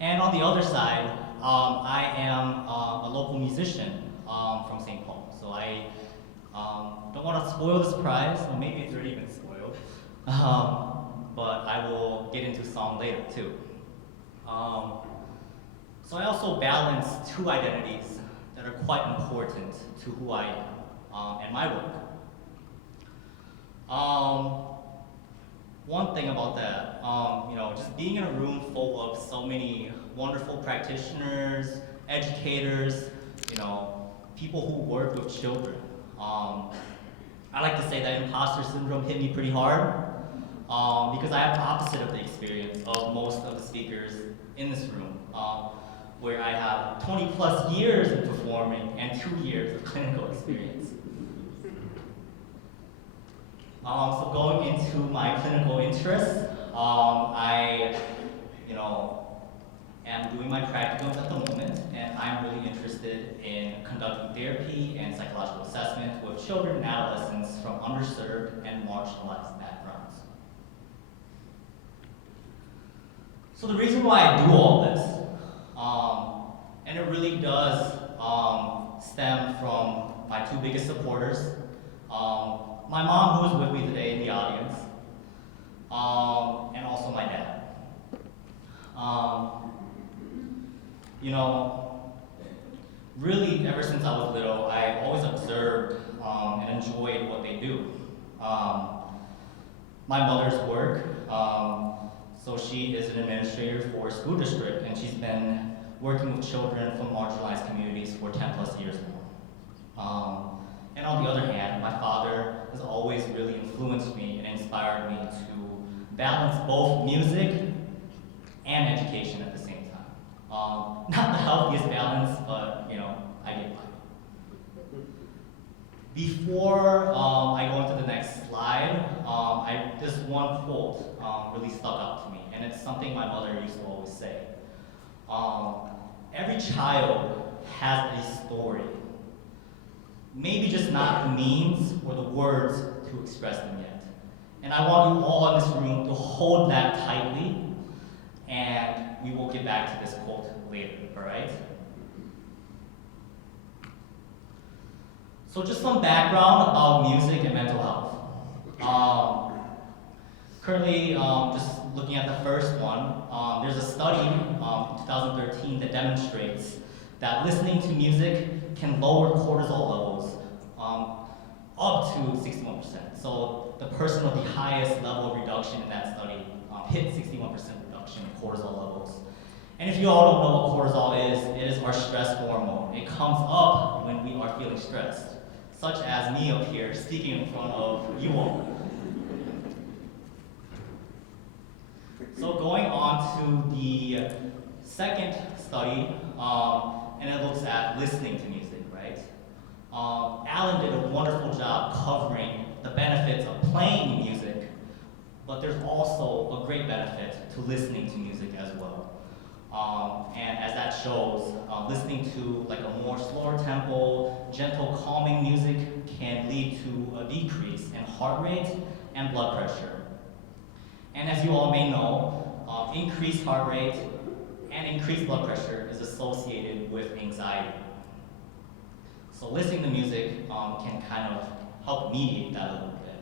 And on the other side, I am a local musician from St. Paul. So I don't want to spoil the surprise, or maybe it's already been spoiled. But I will get into song later too. So I also balance two identities that are quite important to who I am and my work. One thing about that, just being in a room full of so many wonderful practitioners, educators, people who work with children. I like to say that imposter syndrome hit me pretty hard. Because I have the opposite of the experience of most of the speakers in this room, where I have 20 plus years of performing and 2 years of clinical experience. So going into my clinical interests, I, am doing my practicums at the moment, and I'm really interested in conducting therapy and psychological assessment with children and adolescents from underserved and marginalized backgrounds. So the reason why I do all this, and it really does stem from my two biggest supporters, my mom, who is with me today in the audience, and also my dad. Really, ever since I was little, I always observed and enjoyed what they do. My mother's work, so she is an administrator for a school district, and she's been working with children from marginalized communities for 10 plus years now. And on the other hand, my father has always really influenced me and inspired me to balance both music and education at the same time. Not the healthiest balance, but I get by. Before I go into the next slide, this one quote really stuck out to me, and it's something my mother used to always say. Every child has a story, maybe just not the means or the words to express them yet. And I want you all in this room to hold that tightly, and we will get back to this quote later, all right? So just some background about music and mental health. Currently, just looking at the first one, there's a study in 2013 that demonstrates that listening to music can lower cortisol levels up to 61%. So the person with the highest level of reduction in that study hit 61% reduction in cortisol levels. And if you all don't know what cortisol is, it is our stress hormone. It comes up when we are feeling stressed, such as me up here speaking in front of you all. So going on to the second study, and it looks at listening to music, right? Alan did a wonderful job covering the benefits of playing music, but there's also a great benefit to listening to music as well. And as that shows, listening to like a more slower tempo, gentle, calming music can lead to a decrease in heart rate and blood pressure. And as you all may know, increased heart rate and increased blood pressure is associated with anxiety. So listening to music can kind of help mediate that a little bit.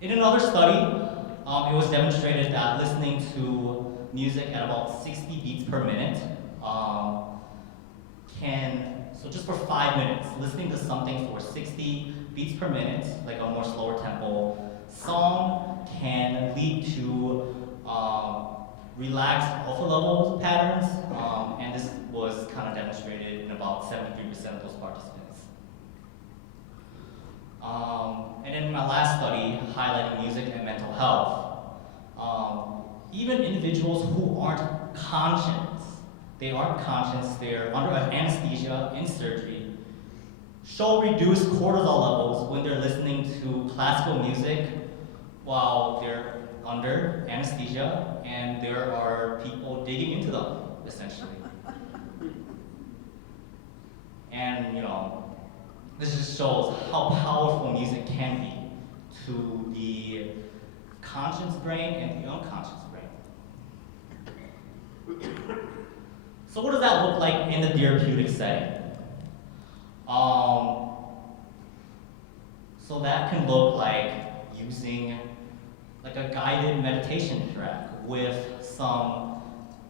In another study, it was demonstrated that listening to music at about 60 beats per minute so just for 5 minutes, listening to something for 60 beats per minute, like a more slower tempo song, can lead to relaxed alpha level patterns, and this was kind of demonstrated in about 73% of those participants. And in my last study, highlighting music and mental health, even individuals who aren't conscious, they're under anesthesia in surgery, show reduced cortisol levels when they're listening to classical music while they're under anesthesia, and there are people digging into them, essentially. And, this just shows how powerful music can be to the conscious brain and the unconscious brain. So what does that look like in the therapeutic setting? So that can look like using like a guided meditation track with some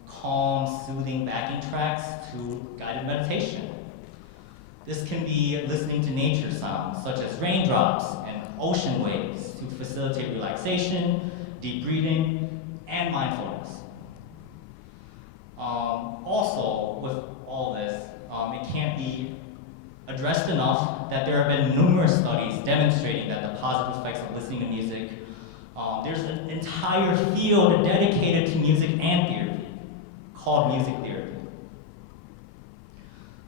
calm, soothing backing tracks to guided meditation. This can be listening to nature sounds such as raindrops and ocean waves to facilitate relaxation, deep breathing, and mindfulness. Also, with all this, it can't be addressed enough that there have been numerous studies demonstrating that the positive effects of listening to music. There's an entire field dedicated to music and therapy called music therapy.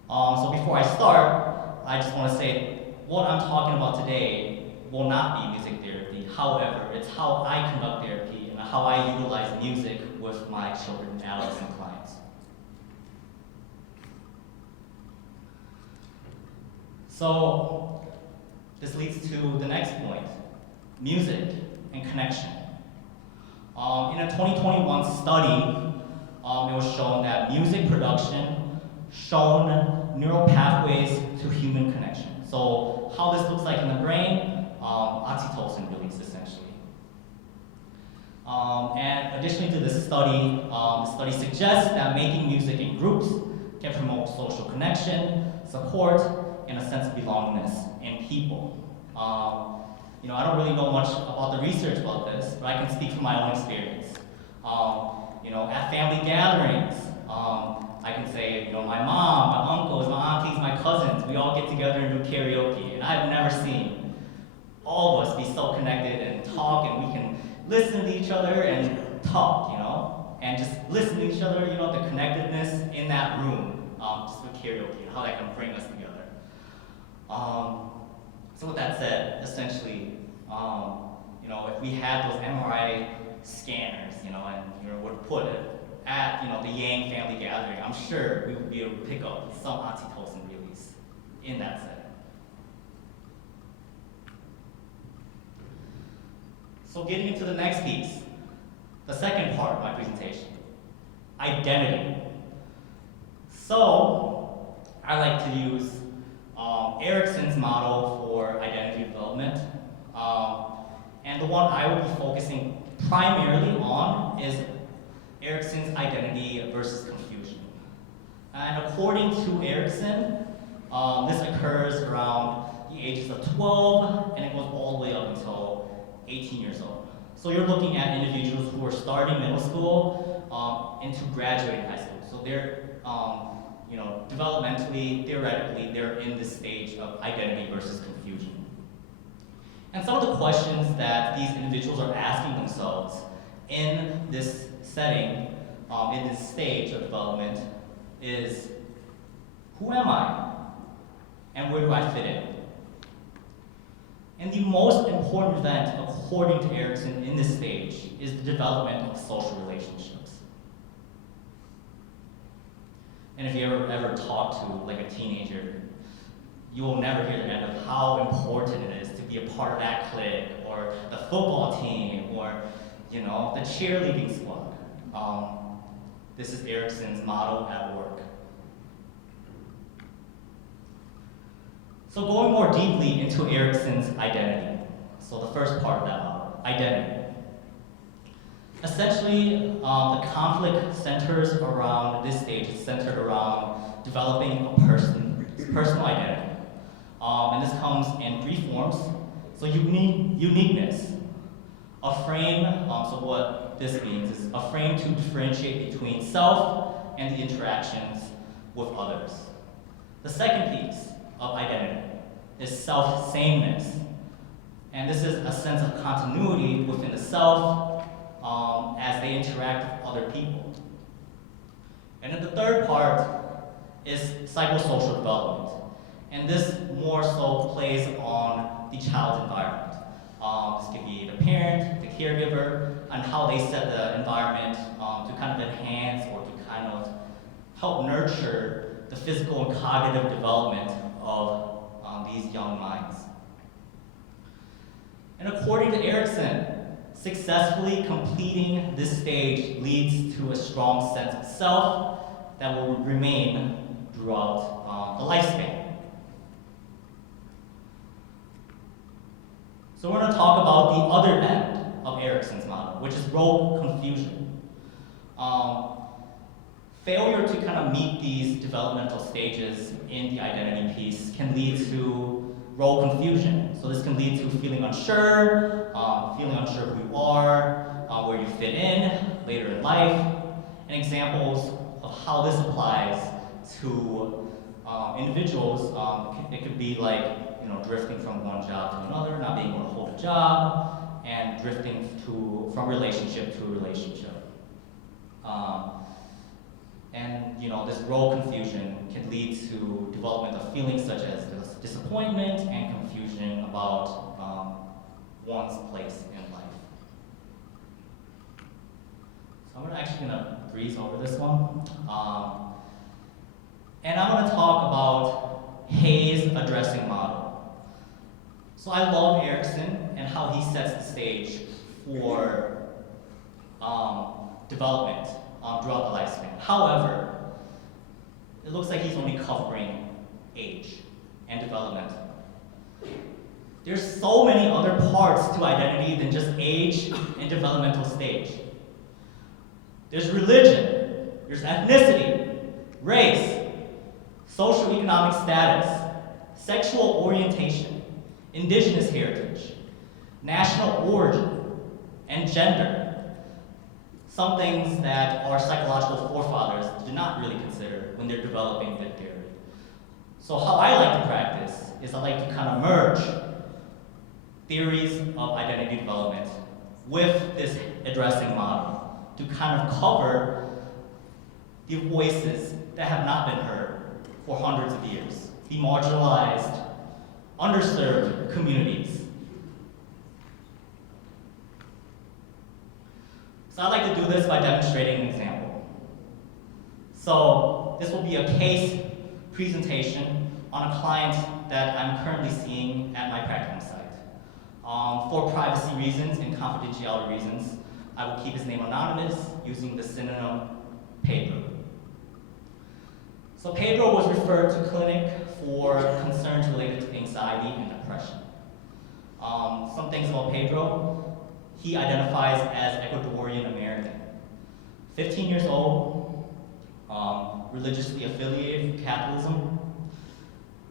So before I start, I just want to say what I'm talking about today will not be music therapy. However, it's how I conduct therapy and how I utilize music with my children and adolescent clients. So this leads to the next point, music and connection. In a 2021 study, it was shown that music production shown neural pathways to human connection. So how this looks like in the brain, oxytocin release essentially. And additionally to this study, the study suggests that making music in groups can promote social connection, support, and a sense of belongingness in people. I don't really know much about the research about this, but I can speak from my own experience. At family gatherings, I can say, my mom, my uncles, my aunties, my cousins, we all get together and do karaoke, and I've never seen all of us be so connected and talk, and we can listen to each other and talk, and just listen to each other, the connectedness in that room, just with karaoke, and how that can bring us together. So with that said, essentially, if we had those MRI scanners, and would put it at, the Yang family gathering, I'm sure we would be able to pick up some oxytocin release in that setting. So getting into the next piece, the second part of my presentation, identity. So I like to use Erickson's model for identity development. And the one I will be focusing primarily on is Erickson's identity versus confusion. And according to Erickson, this occurs around the ages of 12, and it goes all the way up until 18 years old. So you're looking at individuals who are starting middle school into graduating high school. So they're, developmentally, theoretically, they're in this stage of identity versus confusion. And some of the questions that these individuals are asking themselves in this setting, in this stage of development, is, who am I? And where do I fit in? And the most important event, according to Erickson, in this stage is the development of social relationships. And if you ever talk to like a teenager, you will never hear the end of how important it is to be a part of that clique, or the football team, or the cheerleading squad. This is Erickson's model at work. So going more deeply into Erickson's identity. So the first part of that model, identity. Essentially, the conflict centers around this stage. It's centered around developing a personal identity. And this comes in three forms. So uniqueness, a frame, so what this means is a frame to differentiate between self and the interactions with others. The second piece of identity is self-sameness. And this is a sense of continuity within the self as they interact with other people. And then the third part is psychosocial development. And this more so plays on the child's environment. This could be the parent, the caregiver, and how they set the environment to kind of enhance or to kind of help nurture the physical and cognitive development of these young minds. And according to Erickson, successfully completing this stage leads to a strong sense of self that will remain throughout the lifespan. So we're going to talk about the other end of Erickson's model, which is role confusion. Failure to kind of meet these developmental stages in the identity piece can lead to role confusion. So this can lead to feeling unsure who you are, where you fit in later in life, and examples of how this applies to individuals. It could be like drifting from one job to another, not being able to hold a job, and drifting from relationship to relationship. This role confusion can lead to development of feelings such as disappointment and confusion about one's place in life. So I'm actually going to breeze over this one. And I'm going to talk about Hayes' addressing model. So I love Erickson and how he sets the stage for development throughout the lifespan. However, it looks like he's only covering age and development. There's so many other parts to identity than just age and developmental stage. There's religion, there's ethnicity, race, social economic status, sexual orientation, indigenous heritage, national origin, and gender. Some things that our psychological forefathers did not really consider when they're developing the theory. So how I like to practice is I like to kind of merge theories of identity development with this addressing model to kind of cover the voices that have not been heard for hundreds of years, the marginalized, underserved communities. So I'd like to do this by demonstrating an example. So this will be a case presentation on a client that I'm currently seeing at my practicum site. For privacy reasons and confidentiality reasons, I will keep his name anonymous using the synonym Pedro. So Pedro was referred to clinic for concerns related to anxiety and depression. Some things about Pedro: he identifies as Ecuadorian American, 15 years old, religiously affiliated with Catholicism,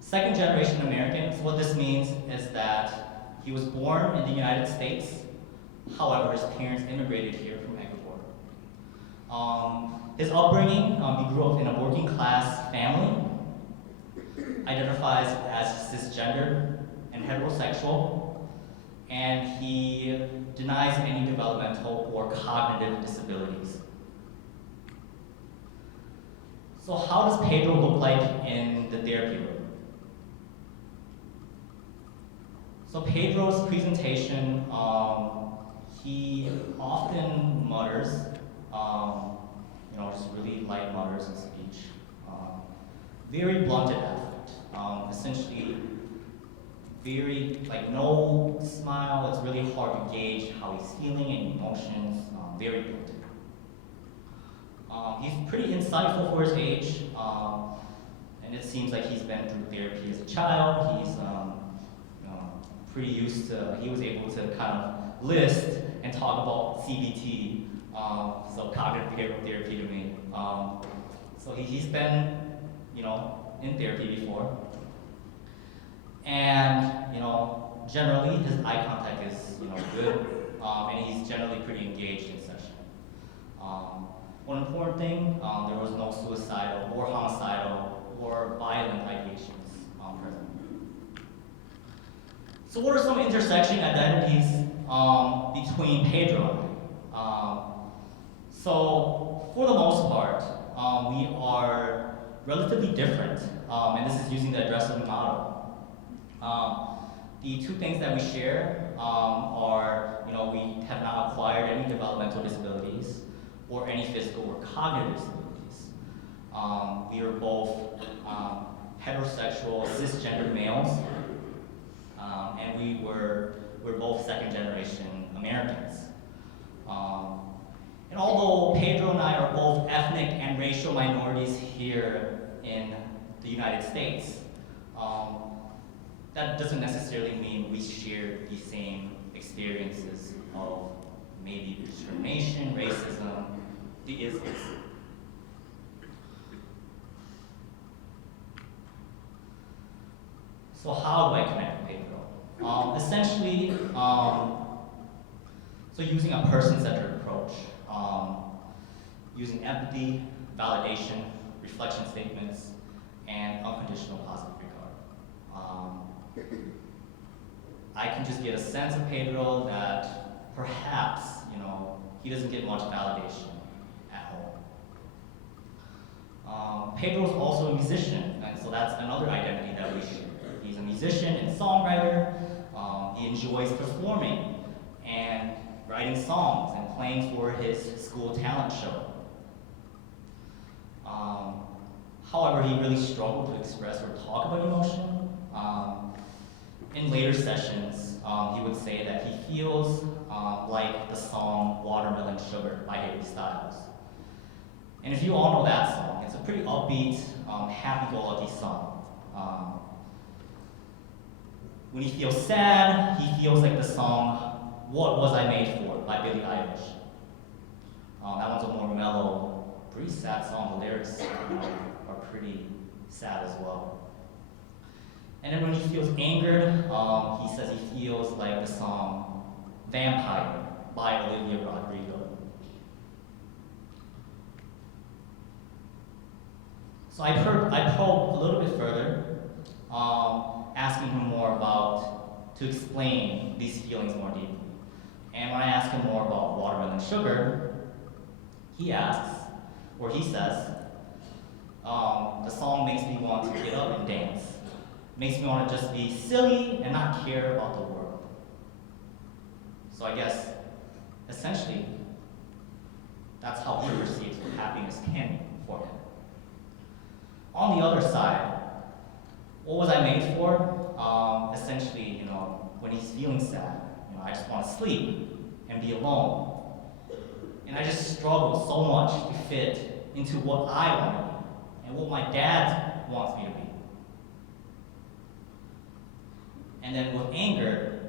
second generation American. So what this means is that he was born in the United States, however, his parents immigrated here from Ecuador. His upbringing, he grew up in a working class family, identifies as cisgender and heterosexual, and he denies any developmental or cognitive disabilities. So how does Pedro look like in the therapy room? So Pedro's presentation, he often mutters, just really light mutters in speech. Very blunted affect, essentially very, no smile. It's really hard to gauge how he's feeling and emotions, very blunted. He's pretty insightful for his age, and it seems like he's been through therapy as a child. He's pretty used to, he was able to kind of list and talk about CBT, so cognitive behavioral therapy to me. So he's been, in therapy before. And, generally his eye contact is, good, and he's generally pretty engaged in session. One important thing, there was no suicidal or homicidal or violent ideations present. So what are some intersection identities between Pedro and I? So for the most part, we are relatively different, and this is using the addressable model. The two things that we share are, we have not acquired any developmental disabilities or any physical or cognitive disabilities. We are both heterosexual, cisgender males, and we're both second generation Americans. And although Pedro and I are both ethnic and racial minorities here in the United States, that doesn't necessarily mean we share the same experiences of maybe discrimination, racism, the isms. So how do I connect with Pedro? Essentially, so using a person-centered approach, using empathy, validation, reflection statements, and unconditional positive regard. I can just get a sense of Pedro that perhaps, he doesn't get much validation at home. Pedro is also a musician, and so that's another identity that we share. He's a musician and songwriter. He enjoys performing and writing songs and playing for his school talent show. However, he really struggled to express or talk about emotion. In later sessions, he would say that he feels like the song Watermelon Sugar by Harry Styles. And if you all know that song, it's a pretty upbeat, happy-go-lucky song. When he feels sad, he feels like the song What Was I Made For by Billie Eilish. That one's a more mellow, pretty sad song. The lyrics are pretty sad as well. And then when he feels angered, he says he feels like the song Vampire by Olivia Rodrigo. So I probed a little bit further, asking him more to explain these feelings more deeply. And when I ask him more about Watermelon Sugar, he says, the song makes me want to get up and dance. Makes me want to just be silly and not care about the world. So I guess, essentially, that's how he perceives what happiness can be for him. On the other side, what was I made for? Essentially, when he's feeling sad, I just want to sleep and be alone. And I just struggle so much to fit into what I want to be and what my dad wants me to be. And then with anger,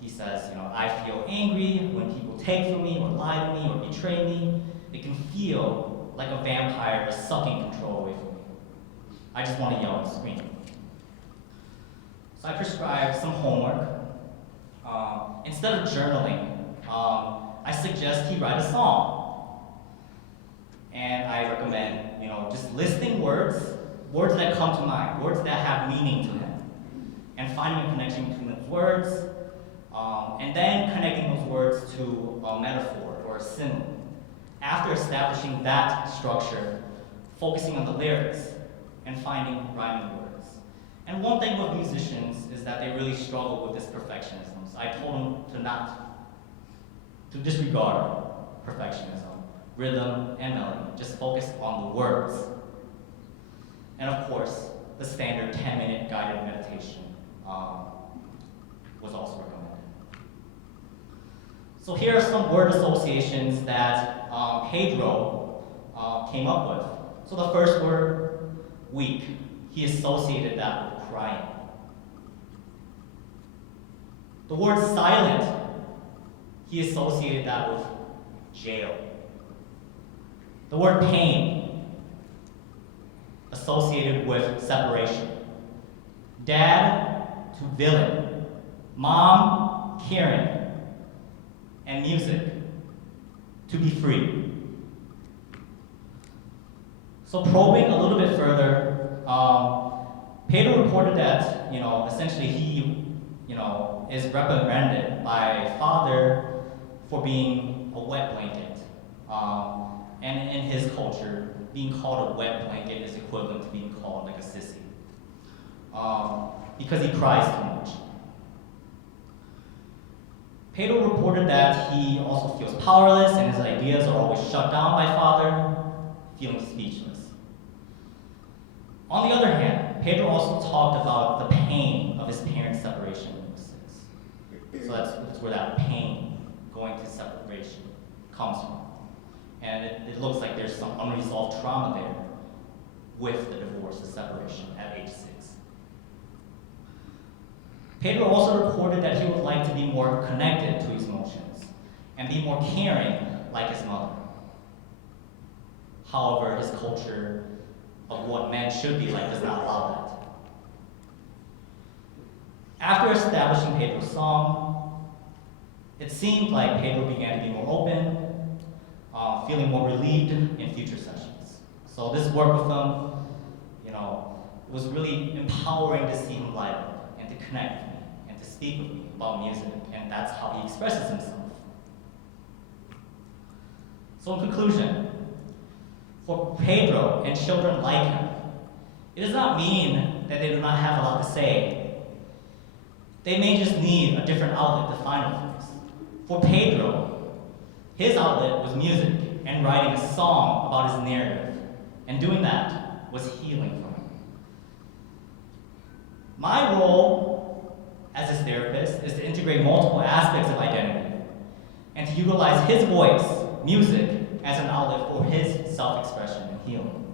he says, I feel angry when people take from me or lie to me or betray me. It can feel like a vampire is sucking control away from me. I just want to yell and scream. So I prescribed some homework. Instead of journaling, I suggest he write a song. And I recommend, just listing words that come to mind, words that have meaning to him, and finding a connection between those words, and then connecting those words to a metaphor or a symbol. After establishing that structure, focusing on the lyrics and finding rhyming words. And one thing with musicians is that they really struggle with this perfectionism. So I told them to disregard perfectionism, rhythm, and melody. Just focus on the words. And of course, the standard 10-minute guided meditation was also recommended. So here are some word associations that Pedro came up with. So the first word, weak. He associated that with crying. The word silent, he associated that with jail. The word pain, associated with separation. Dad to villain. Mom, Karen. And music, to be free. So probing a little bit further, Pedro reported that, essentially he, is reprimanded by father for being a wet blanket. And in his culture, being called a wet blanket is equivalent to being called like a sissy. Because he cries too much. Pedro reported that he also feels powerless and his ideas are always shut down by father, feeling speechless. On the other hand, Pedro also talked about the pain of his parents' separation when he was 6. So that's where that pain going to separation comes from. And it looks like there's some unresolved trauma there with the divorce, the separation at age 6. Pedro also reported that he would like to be more connected to his emotions and be more caring like his mother. However, his culture of what men should be like does not allow that. After establishing Pedro's song, it seemed like Pedro began to be more open, feeling more relieved in future sessions. So this work with him, it was really empowering to see him light up and to connect with me and to speak with me about music, and that's how he expresses himself. So in conclusion, for Pedro and children like him, it does not mean that they do not have a lot to say. They may just need a different outlet to find a voice. For Pedro, his outlet was music and writing a song about his narrative, and doing that was healing for him. My role as his therapist is to integrate multiple aspects of identity and to utilize his voice, music, as an outlet for his self-expression and healing.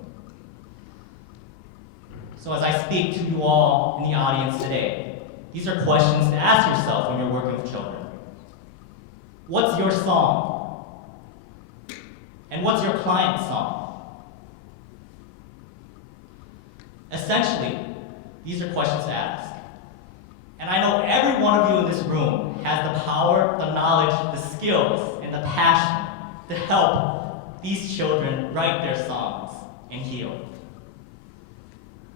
So as I speak to you all in the audience today, these are questions to ask yourself when you're working with children. What's your song? And what's your client's song? Essentially, these are questions to ask. And I know every one of you in this room has the power, the knowledge, the skills, and the passion to help these children write their songs and heal.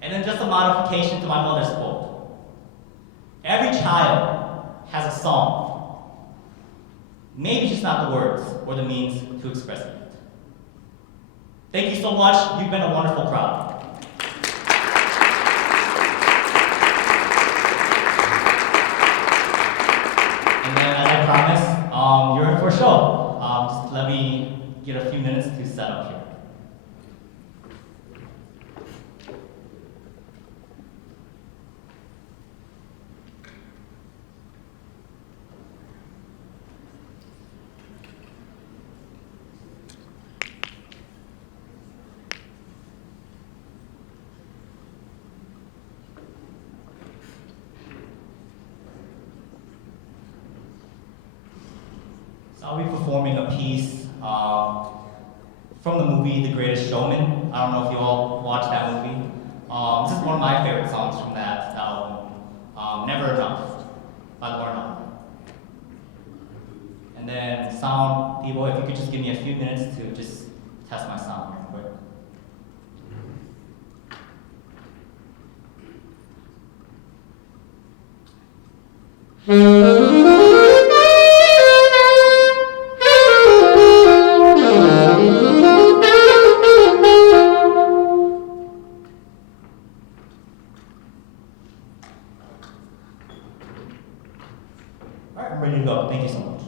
And then just a modification to my mother's quote. Every child has a song. Maybe just not the words or the means to express it. Thank you so much. You've been a wonderful crowd. And then, as I promised, you're in for a show. Just let me get a few minutes to set up here. I'll be performing a piece from the movie The Greatest Showman. I don't know if you all watched that movie. This is one of my favorite songs from that album. Never Enough by Lorna. And then sound people, if you could just give me a few minutes to just test my sound real quick. All right, I'm ready to go. Thank you so much.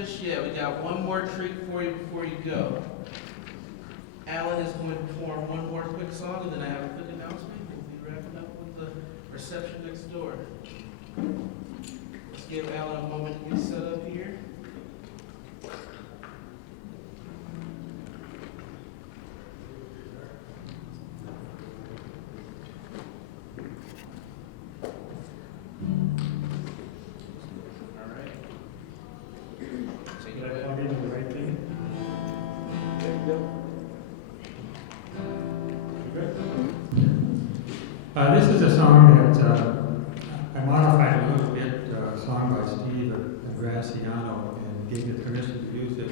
just yet. We got one more treat for you before you go. Alan is going to perform one more quick song, and then I have a quick announcement. We'll be wrapping up with the reception next door. Let's give Alan a moment to get set up here. This is a song that I modified a little bit, a song by Steve Graciano, and gave me permission to use it.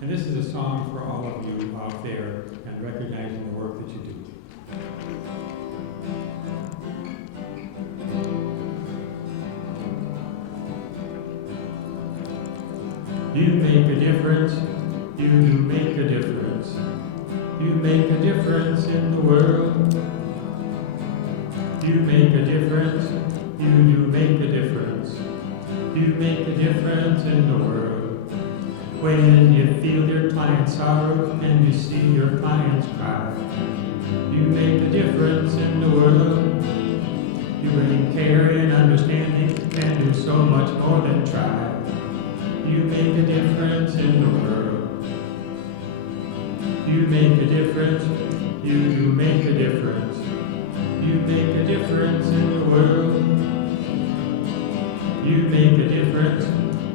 And this is a song for all of you out there and recognizing the work that you do. You make a difference, you do make a difference. You make a difference in the world. You make a difference, you do make a difference. You make a difference in the world. When you feel your client's sorrow and you see your clients cry, you make a difference in the world. You bring care and understanding and do so much more than try. You make a difference in the world. You make a difference, you do make a difference. You make a difference in the world. You make a difference,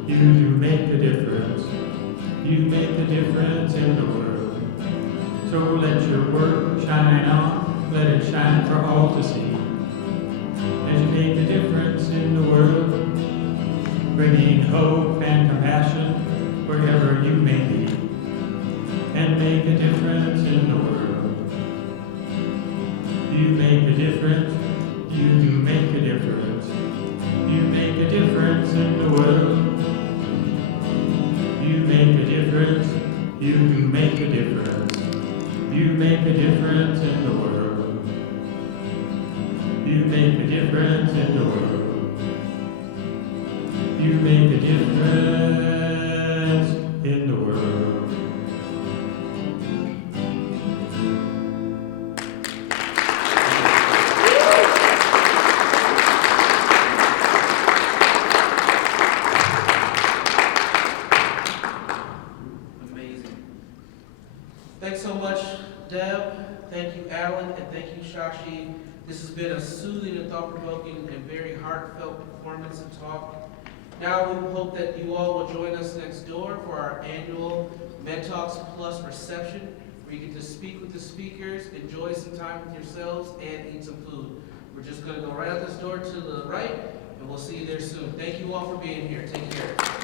you do make a difference. You make a difference in the world. So let your work shine on, let it shine for all to see. As you make a difference in the world, bringing hope and compassion wherever you may be, and make a difference in the world. You make a difference, you do make a difference. You make a difference in the world. You make a difference, you do make a difference. You make a difference in the world. You make a difference in the world. You make a difference in the world. Amazing. Thanks so much, Deb. Thank you, Alan, and thank you, ShaShee. This has been a soothing and thought-provoking and very heartfelt performance and talk. Now we hope that you all will join us next door for our annual MHED Talks Plus reception, where you get to speak with the speakers, enjoy some time with yourselves, and eat some food. We're just going to go right out this door to the right, and we'll see you there soon. Thank you all for being here. Take care.